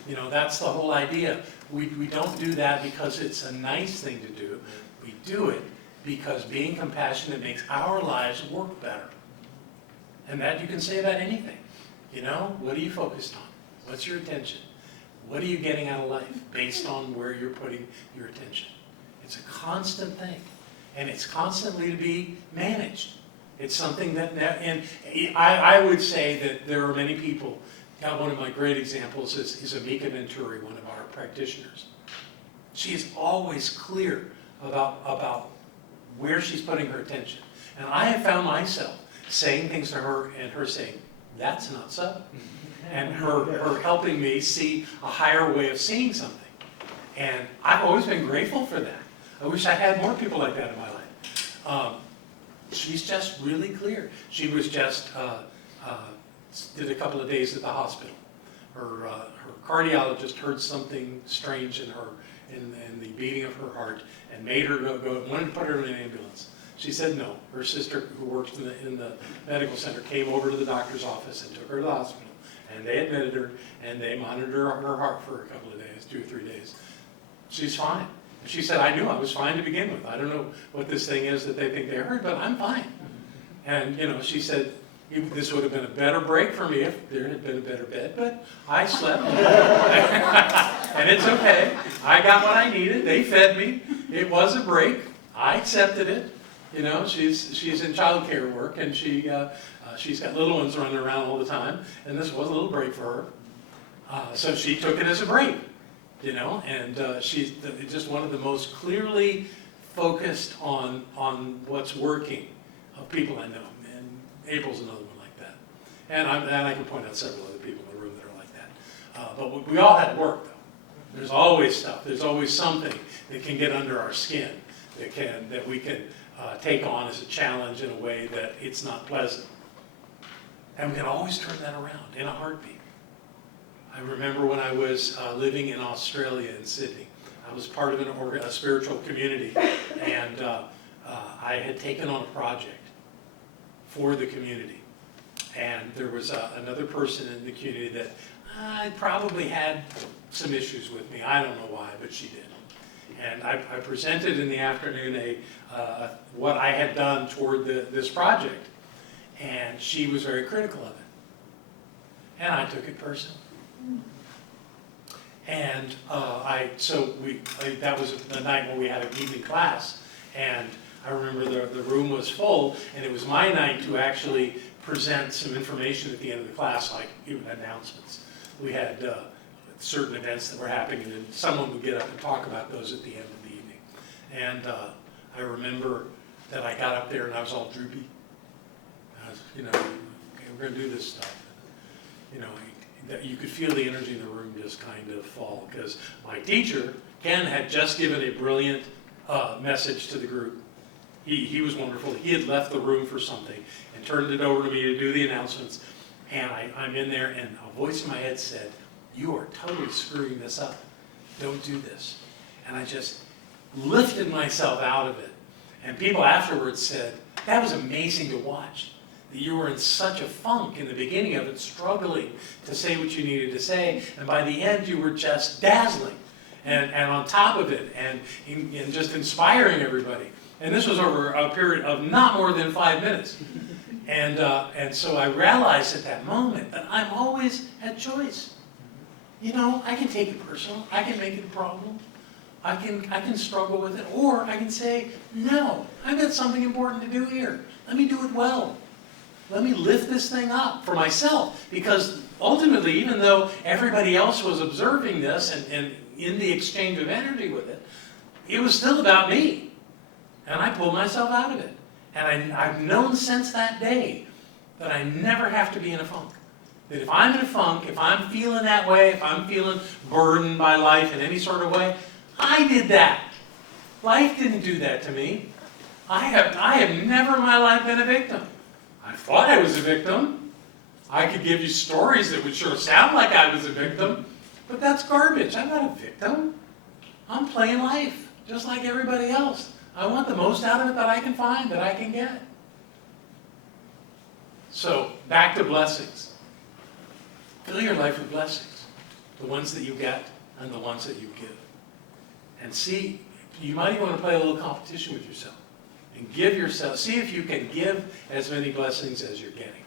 That's the whole idea. We don't do that because it's a nice thing to do. We do it because being compassionate makes our lives work better. And that you can say about anything. You know, what are you focused on? What's your attention? What are you getting out of life based on where you're putting your attention? It's a constant thing, and it's constantly to be managed. It's something that, and I would say that there are many people. One of my great examples is Amika Venturi, one of our practitioners. She is always clear about where she's putting her attention. And I have found myself saying things to her and her saying, that's not so. And her helping me see a higher way of seeing something. And I've always been grateful for that. I wish I had more people like that in my life. She's just really clear. She was just, did a couple of days at the hospital. Her cardiologist heard something strange in her, in the beating of her heart, and made her go, wanted to put her in an ambulance. She said no. Her sister, who works in the medical center, came over to the doctor's office and took her to the hospital. And they admitted her, and they monitored her heart for a couple of days, 2 or 3 days. She's fine. And she said, I knew I was fine to begin with. I don't know what this thing is that they think they heard, but I'm fine. And, you know, she said, this would have been a better break for me if there had been a better bed, but I slept. And it's okay. I got what I needed. They fed me. It was a break. I accepted it. You know, she's in child care work, and she's got little ones running around all the time, and this was a little break for her. So she took it as a break, you know, and she's just one of the most clearly focused on what's working of people I know. And April's another one like that. And I can point out several other people in the room that are like that. But we all had work, though. There's always stuff. There's always something that can get under our skin that we can take on as a challenge in a way that it's not pleasant. And we can always turn that around in a heartbeat. I remember when I was living in Australia in Sydney. I was part of a spiritual community, and I had taken on a project for the community. And there was another person in the community that probably had some issues with me. I don't know why, but she did. And I presented in the afternoon what I had done toward this project. And she was very critical of it. And I took it personally. And that was the night when we had an evening class. And I remember the room was full, and it was my night to actually present some information at the end of the class, like even announcements. We had certain events that were happening, and someone would get up and talk about those at the end of the evening. And I remember that I got up there and I was all droopy. I was, you know, okay, we're going to do this stuff. You know, that you could feel the energy in the room just kind of fall, because my teacher, Ken, had just given a brilliant message to the group. He was wonderful. He had left the room for something and turned it over to me to do the announcements. And I'm in there, and a voice in my head said, you are totally screwing this up. Don't do this. And I just lifted myself out of it. And people afterwards said, that was amazing to watch. That you were in such a funk in the beginning of it, struggling to say what you needed to say. And by the end, you were just dazzling and on top of it and just inspiring everybody. And this was over a period of not more than 5 minutes. And so I realized at that moment that I'm always at choice. You know, I can take it personal. I can make it a problem. I can struggle with it. Or I can say, no, I've got something important to do here. Let me do it well. Let me lift this thing up for myself. Because ultimately, even though everybody else was observing this and in the exchange of energy with it, it was still about me. And I pulled myself out of it. And I've known since that day that I never have to be in a funk. That if I'm in a funk, if I'm feeling that way, if I'm feeling burdened by life in any sort of way, I did that. Life didn't do that to me. I have never in my life been a victim. I thought I was a victim. I could give you stories that would sure sound like I was a victim, but that's garbage. I'm not a victim. I'm playing life, just like everybody else. I want the most out of it that I can find, that I can get. So, back to blessings. Fill your life with blessings. The ones that you get and the ones that you give. And see, you might even want to play a little competition with yourself. And give yourself, see if you can give as many blessings as you're getting.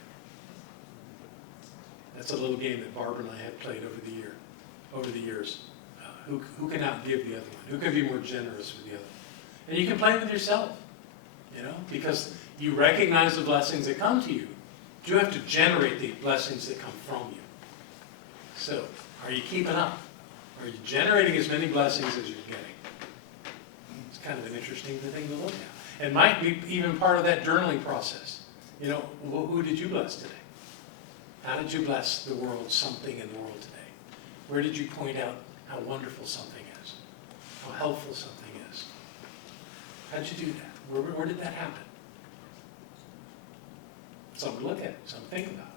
That's a little game that Barbara and I have played over the years. Who can outgive the other one? Who can be more generous with the other one? And you can play with yourself, because you recognize the blessings that come to you. You have to generate the blessings that come from you. So, are you keeping up? Are you generating as many blessings as you're getting? It's kind of an interesting thing to look at. It might be even part of that journaling process. Who did you bless today? How did you bless the world, something in the world today? Where did you point out how wonderful something is? How helpful something is? How did you do that? Where did that happen? Something to look at, something to think about.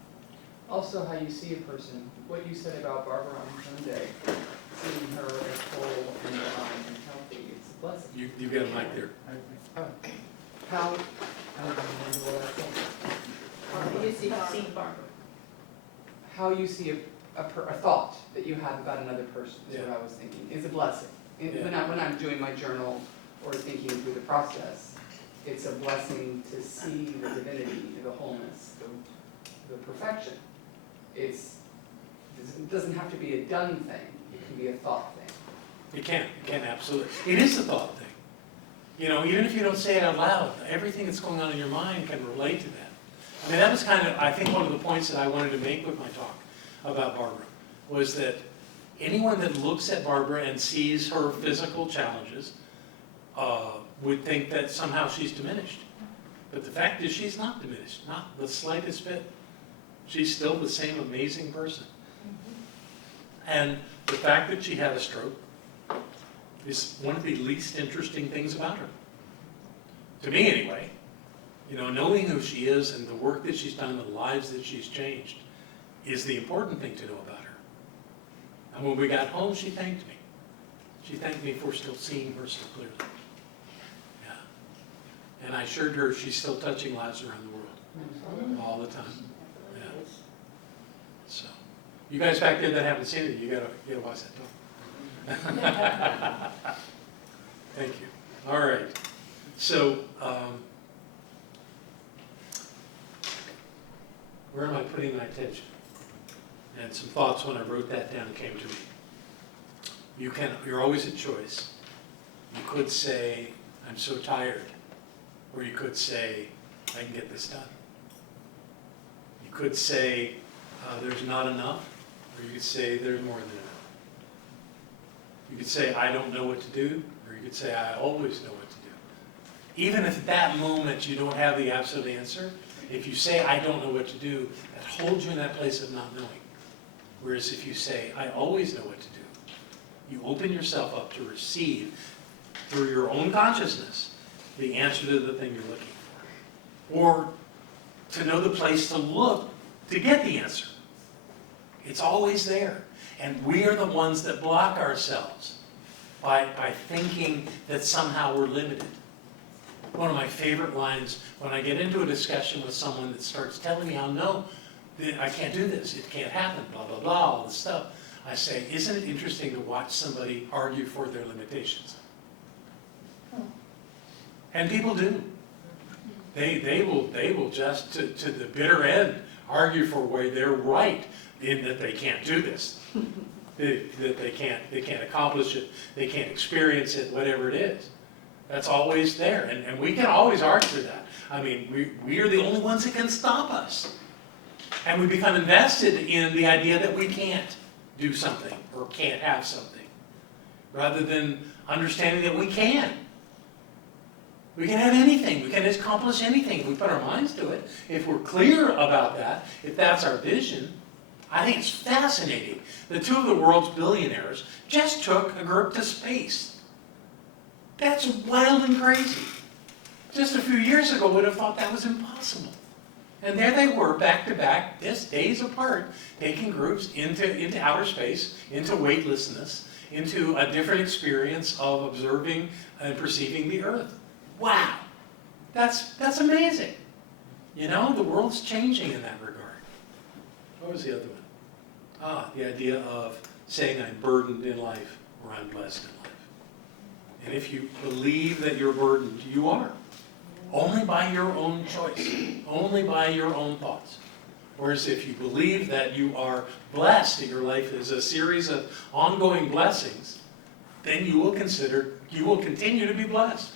Also, how you see a person, what you said about Barbara on Sunday, seeing her as whole and alive and healthy, it's a blessing. You got a mic there. Oh. How, I don't remember what I said. You see Barbara. How you see a thought that you have about another person is what Yeah. I was thinking, is a blessing. Yeah. When I'm doing my journal or thinking through the process, it's a blessing to see the divinity, the wholeness, the perfection. It doesn't have to be a done thing, it can be a thought thing. It can absolutely. It is a thought thing. Even if you don't say it out loud, everything that's going on in your mind can relate to that. I mean, that was kind of, I think, one of the points that I wanted to make with my talk about Barbara, was that anyone that looks at Barbara and sees her physical challenges would think that somehow she's diminished. But the fact is she's not diminished, not the slightest bit. She's still the same amazing person. And the fact that she had a stroke is one of the least interesting things about her. To me, anyway. Knowing who she is and the work that she's done, the lives that she's changed, is the important thing to know about her. And when we got home, she thanked me. She thanked me for still seeing her so clearly. Yeah. And I assured her she's still touching lives around the world. All the time. Yeah. So, you guys back there that haven't seen it, you gotta watch that talk. Thank you. All right. So, where am I putting my attention? And some thoughts when I wrote that down came to me. You're always a choice. You could say, I'm so tired. Or you could say, I can get this done. You could say, there's not enough. Or you could say, there's more than enough. You could say, I don't know what to do. Or you could say, I always know what to do. Even if at that moment you don't have the absolute answer, if you say, I don't know what to do, that holds you in that place of not knowing. Whereas if you say, I always know what to do, you open yourself up to receive, through your own consciousness, the answer to the thing you're looking for. Or to know the place to look to get the answer. It's always there. And we are the ones that block ourselves by thinking that somehow we're limited. One of my favorite lines, when I get into a discussion with someone that starts telling me how no, I can't do this, it can't happen, blah, blah, blah, all this stuff, I say, isn't it interesting to watch somebody argue for their limitations? And people do. They will just, to the bitter end, argue for why they're right in that they can't do this. That they can't accomplish it, they can't experience it, whatever it is. That's always there, and we can always argue that. I mean, we are the only ones that can stop us. And we become invested in the idea that we can't do something or can't have something, rather than understanding that we can. We can have anything, we can accomplish anything if we put our minds to it. If we're clear about that, if that's our vision, I think it's fascinating that two of the world's billionaires just took a group to space. That's wild and crazy. Just a few years ago, would have thought that was impossible. And there they were, back to back, just days apart, taking groups into outer space, into weightlessness, into a different experience of observing and perceiving the Earth. Wow, that's amazing. The world's changing in that regard. What was the other one? The idea of saying I'm burdened in life or I'm blessed in life. And if you believe that you're burdened, you are. Only by your own choice. Only by your own thoughts. Whereas if you believe that you are blessed, that your life is a series of ongoing blessings, then you will continue to be blessed.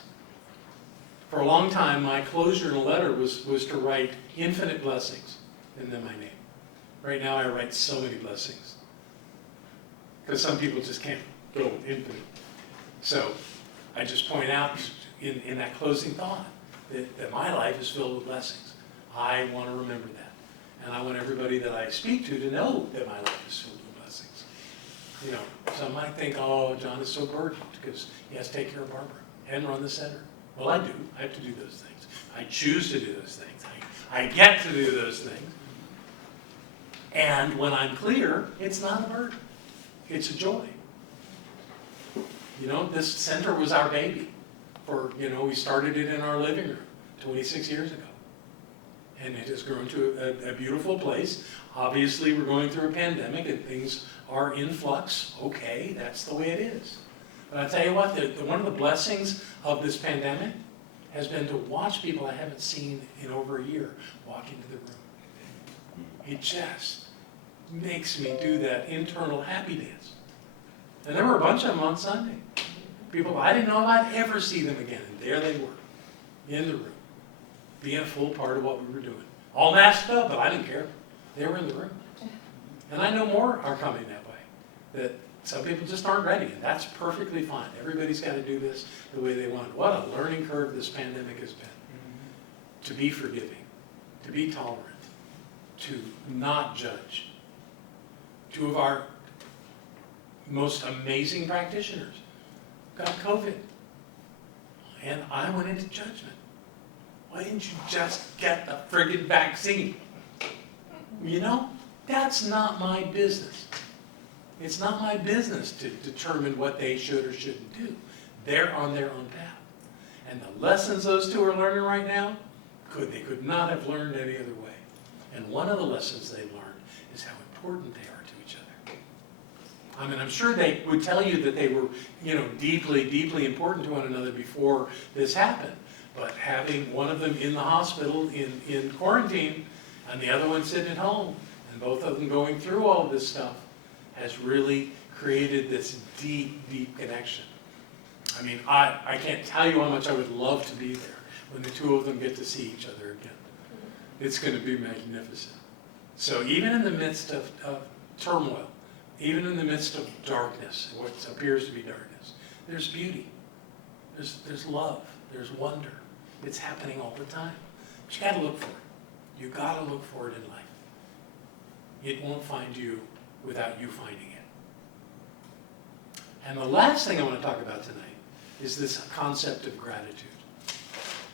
For a long time, my closure in a letter was to write infinite blessings and then my name. Right now I write so many blessings. Because some people just can't go infinite. So I just point out in that closing thought that my life is filled with blessings. I want to remember that. And I want everybody that I speak to know that my life is filled with blessings. You know, some might think, oh, John is so burdened because he has to take care of Barbara and run the center. Well, I do. I have to do those things. I choose to do those things. I get to do those things. And when I'm clear, it's not a burden. It's a joy. You know, this center was our baby. We started it in our living room 26 years ago. And it has grown to a beautiful place. Obviously, we're going through a pandemic and things are in flux. Okay, that's the way it is. But I tell you what, one of the blessings of this pandemic has been to watch people I haven't seen in over a year walk into the room. It just makes me do that internal happy dance. And there were a bunch of them on Sunday. People I didn't know if I'd ever see them again. And there they were, in the room, being a full part of what we were doing. All masked up, but I didn't care. They were in the room. And I know more are coming that way. That some people just aren't ready, and that's perfectly fine. Everybody's got to do this the way they want. What a learning curve this pandemic has been. To be forgiving, to be tolerant, to not judge. Two of our most amazing practitioners got COVID, and I went into judgment. Why didn't you just get the friggin' vaccine? You know, that's not my business. It's not my business to determine what they should or shouldn't do. They're on their own path. And the lessons those two are learning right now, they could not have learned any other way. And one of the lessons they've learned is how important they are to each other. I mean, I'm sure they would tell you that they were, deeply, deeply important to one another before this happened. But having one of them in the hospital in quarantine and the other one sitting at home, and both of them going through all of this stuff, has really created this deep, deep connection. I mean, I can't tell you how much I would love to be there when the two of them get to see each other again. It's going to be magnificent. So even in the midst of turmoil, even in the midst of darkness, what appears to be darkness, there's beauty. There's love. There's wonder. It's happening all the time. But you got to look for it. You got to look for it in life. It won't find you without you finding it. And the last thing I want to talk about tonight is this concept of gratitude.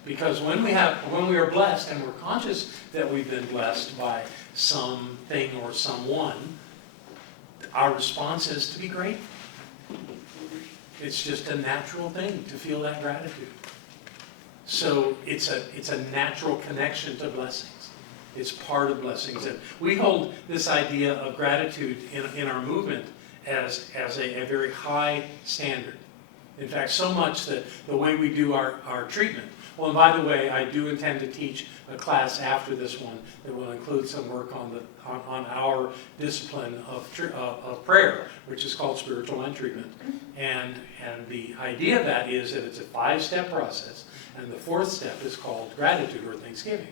Because when we are blessed and we're conscious that we've been blessed by something or someone, our response is to be grateful. It's just a natural thing to feel that gratitude. So it's a natural connection to blessings. It's part of blessings. And we hold this idea of gratitude in our movement as a very high standard. In fact, so much that the way we do our treatment. Well, and by the way, I do intend to teach a class after this one that will include some work on our discipline of prayer, which is called spiritual mind treatment. And the idea of that is that it's a 5-step process, and the 4th step is called gratitude or thanksgiving.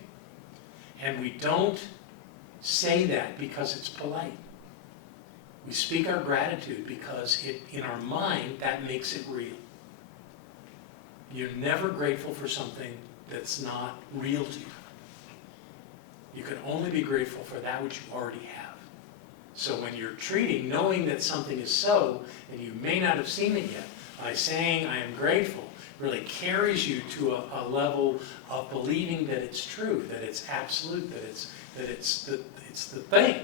And we don't say that because it's polite. We speak our gratitude because in our mind, that makes it real. You're never grateful for something that's not real to you. You can only be grateful for that which you already have. So when you're treating, knowing that something is so, and you may not have seen it yet, by saying I am grateful, really carries you to a level of believing that it's true, that it's absolute, that it's the thing.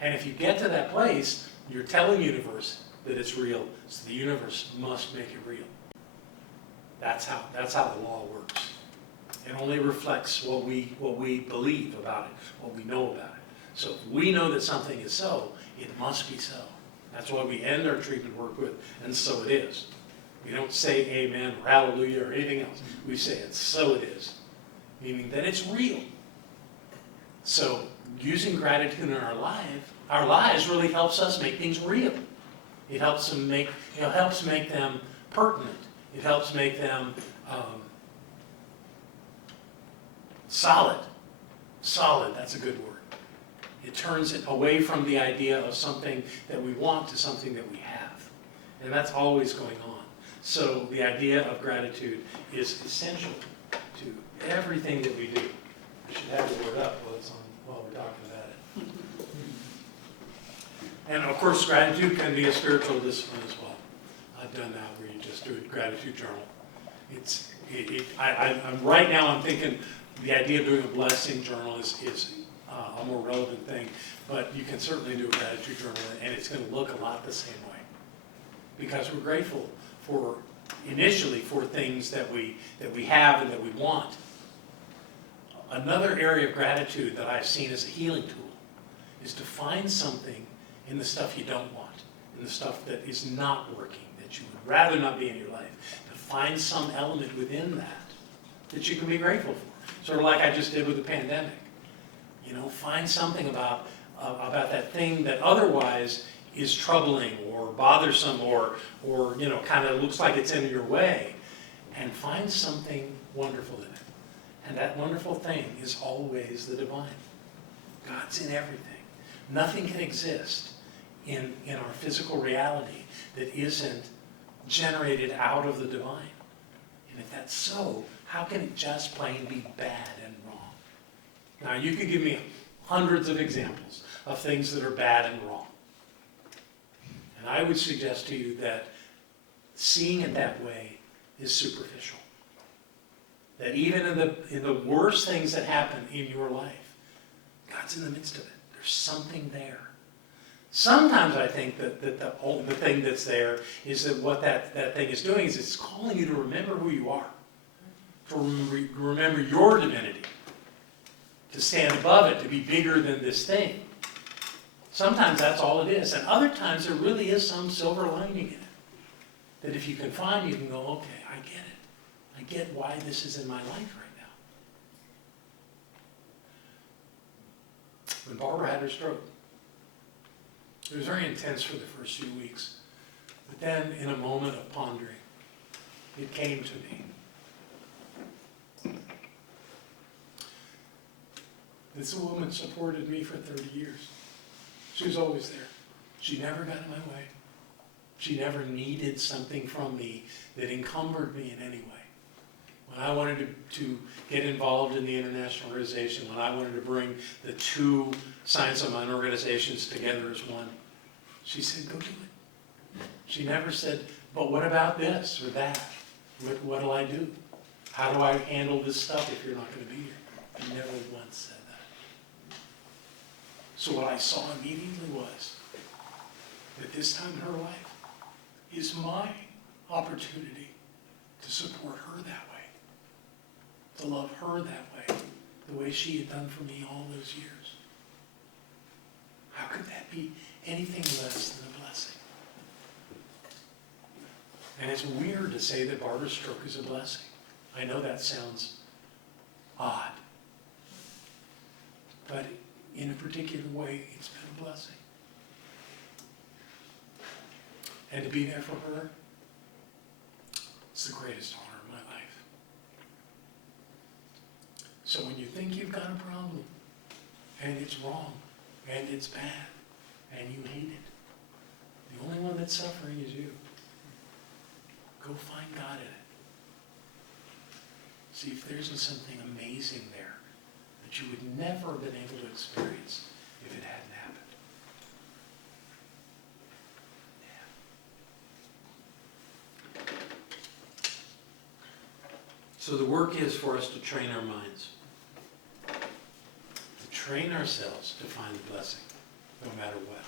And if you get to that place, you're telling the universe that it's real, so the universe must make it real. That's how the law works. It only reflects what we believe about it, what we know about it. So if we know that something is so, it must be so. That's why we end our treatment work with, and so it is. We don't say amen or hallelujah or anything else. We say it's so it is, meaning that it's real. So using gratitude in our lives really helps us make things real. It helps them make, it helps make them pertinent. It helps make them solid. Solid, that's a good word. It turns it away from the idea of something that we want to something that we have. And that's always going on. So the idea of gratitude is essential to everything that we do. I should have the word up while we're talking about it. And of course, gratitude can be a spiritual discipline as well. I've done that where you just do a gratitude journal. Right now I'm thinking the idea of doing a blessing journal is a more relevant thing, but you can certainly do a gratitude journal, and it's going to look a lot the same way. Because we're grateful initially for things that we have and that we want. Another area of gratitude that I've seen as a healing tool is to find something in the stuff you don't want, in the stuff that is not working, that you would rather not be in your life, to find some element within that you can be grateful for. Sort of like I just did with the pandemic. You know, find something about that thing that otherwise is troubling or bothersome or you know, kind of looks like it's in your way, and find something wonderful in it. And that wonderful thing is always the divine. God's in everything. Nothing can exist in our physical reality that isn't generated out of the divine. And if that's so, how can it just plain be bad and wrong? Now, you could give me hundreds of examples of things that are bad and wrong. And I would suggest to you that seeing it that way is superficial. That even in the worst things that happen in your life, God's in the midst of it. There's something there. Sometimes I think that the thing that's there is that what that thing is doing is it's calling you to remember who you are. To remember your divinity. To stand above it, to be bigger than this thing. Sometimes that's all it is. And other times there really is some silver lining in it. That if you can find, you can go, okay, I get it. I get why this is in my life right now. When Barbara had her stroke, it was very intense for the first few weeks. But then, in a moment of pondering, it came to me. This woman supported me for 30 years. She was always there. She never got in my way. She never needed something from me that encumbered me in any way. When I wanted to get involved in the international organization, when I wanted to bring the two Science of Mind organizations together as one, she said, go do it. She never said, but what about this or that? What'll I do? How do I handle this stuff if you're not going to be here? She never once said that. So what I saw immediately was that this time in her life is my opportunity to support her that way. To love her that way, the way she had done for me all those years. How could that be anything less than a blessing? And it's weird to say that Barbara's stroke is a blessing. I know that sounds odd. But in a particular way, it's been a blessing. And to be there for her, it's the greatest honor of my life. So when you think you've got a problem, and it's wrong, and it's bad, and you hate it, the only one that's suffering is you. Go find God in it. See if there isn't something amazing there that you would never have been able to experience if it hadn't happened. Yeah. So the work is for us to train our minds. To train ourselves to find the blessing, no matter what.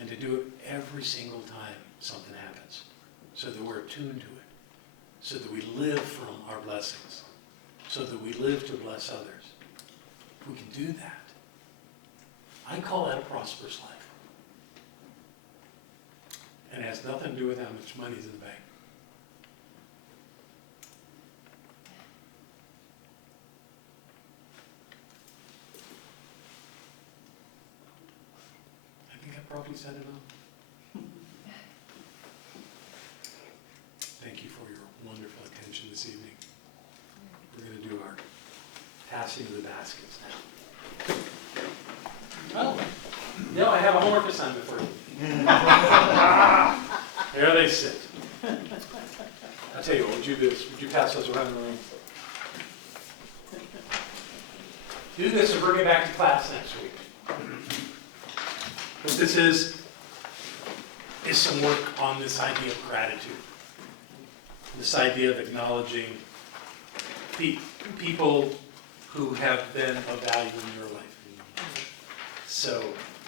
And to do it every single time something happens, so that we're attuned to it, so that we live from our blessings, so that we live to bless others. If we can do that, I call that a prosperous life. And it has nothing to do with how much money's in the bank. this evening. We're going to do our passing of the baskets now. Oh, no, I have a homework assignment for you. There they sit. I'll tell you what, would you do this? Would you pass those around the room? Do this and bring it back to class next week. What this is some work on this idea of gratitude. This idea of acknowledging people who have been of value in your life. So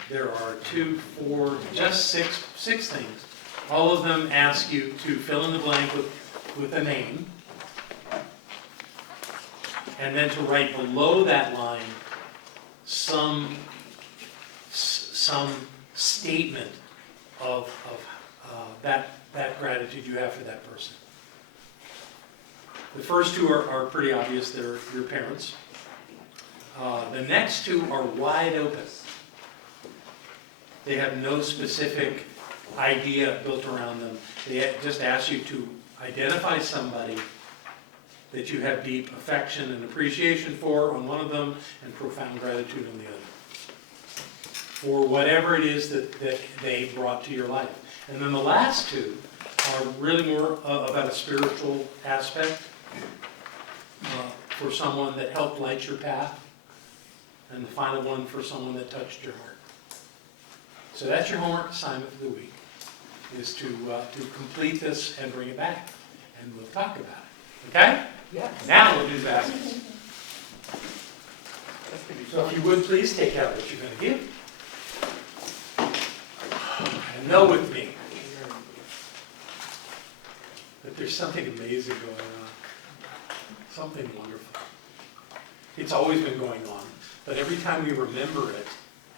there are 2, 4, just six things. All of them ask you to fill in the blank with a name. And then to write below that line some statement of that gratitude you have for that person. The first 2 are pretty obvious. They're your parents. The next 2 are wide open. They have no specific idea built around them. They just ask you to identify somebody that you have deep affection and appreciation for on one of them, and profound gratitude on the other, for whatever it is that they brought to your life. And then the last 2 are really more about a spiritual aspect, for someone that helped light your path, and the final one for someone that touched your heart. So that's your homework assignment for the week, is to complete this and bring it back, and we'll talk about it. Okay? Yes. Now we'll do the baskets. So if you would please take out what you're going to give. And know with me that there's something amazing going on. Something wonderful. It's always been going on. But every time we remember it,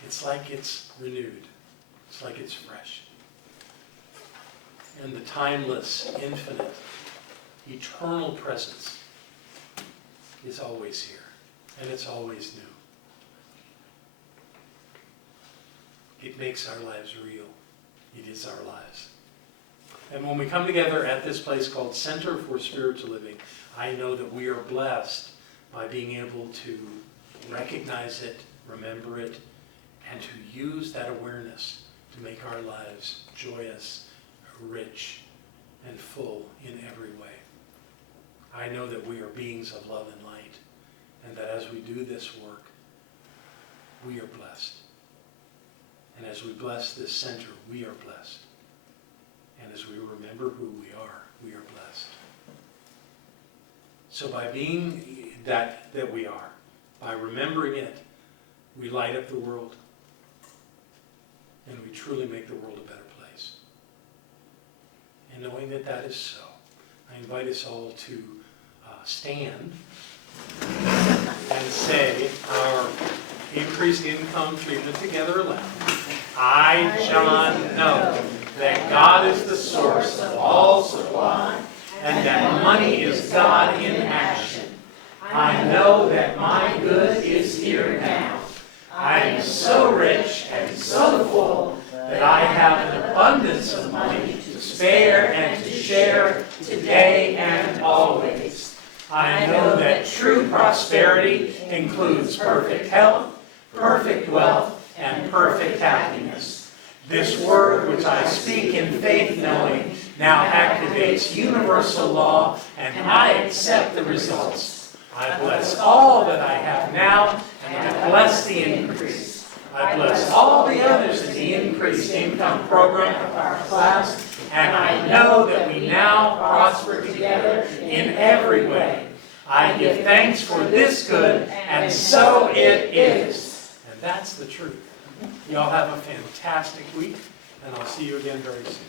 it's like it's renewed. It's like it's fresh. And the timeless, infinite, eternal presence is always here. And it's always new. It makes our lives real. It is our lives. And when we come together at this place called Center for Spiritual Living, I know that we are blessed by being able to recognize it, remember it, and to use that awareness to make our lives joyous, rich, and full in every way. I know that we are beings of love and light, and that as we do this work, we are blessed. And as we bless this center, we are blessed. And as we remember who we are blessed. So by being that we are, by remembering it, we light up the world, and we truly make the world a better place. And knowing that that is so, I invite us all to stand and say our increased income treatment together aloud. I, John, know that God is the source of all supply, and that money is God in action. I know that my good is here now. I am so rich and so full that I have an abundance of money to spare and to share today and always. I know that true prosperity includes perfect health, perfect wealth, and perfect happiness. This word which I speak in faith knowing now activates universal law, and I accept the results. I bless all that I have now, and I bless the increase. I bless all the others in the increased income program of our class, and I know that we now prosper together in every way. I give thanks for this good, and so it is. And that's the truth. Y'all have a fantastic week, and I'll see you again very soon.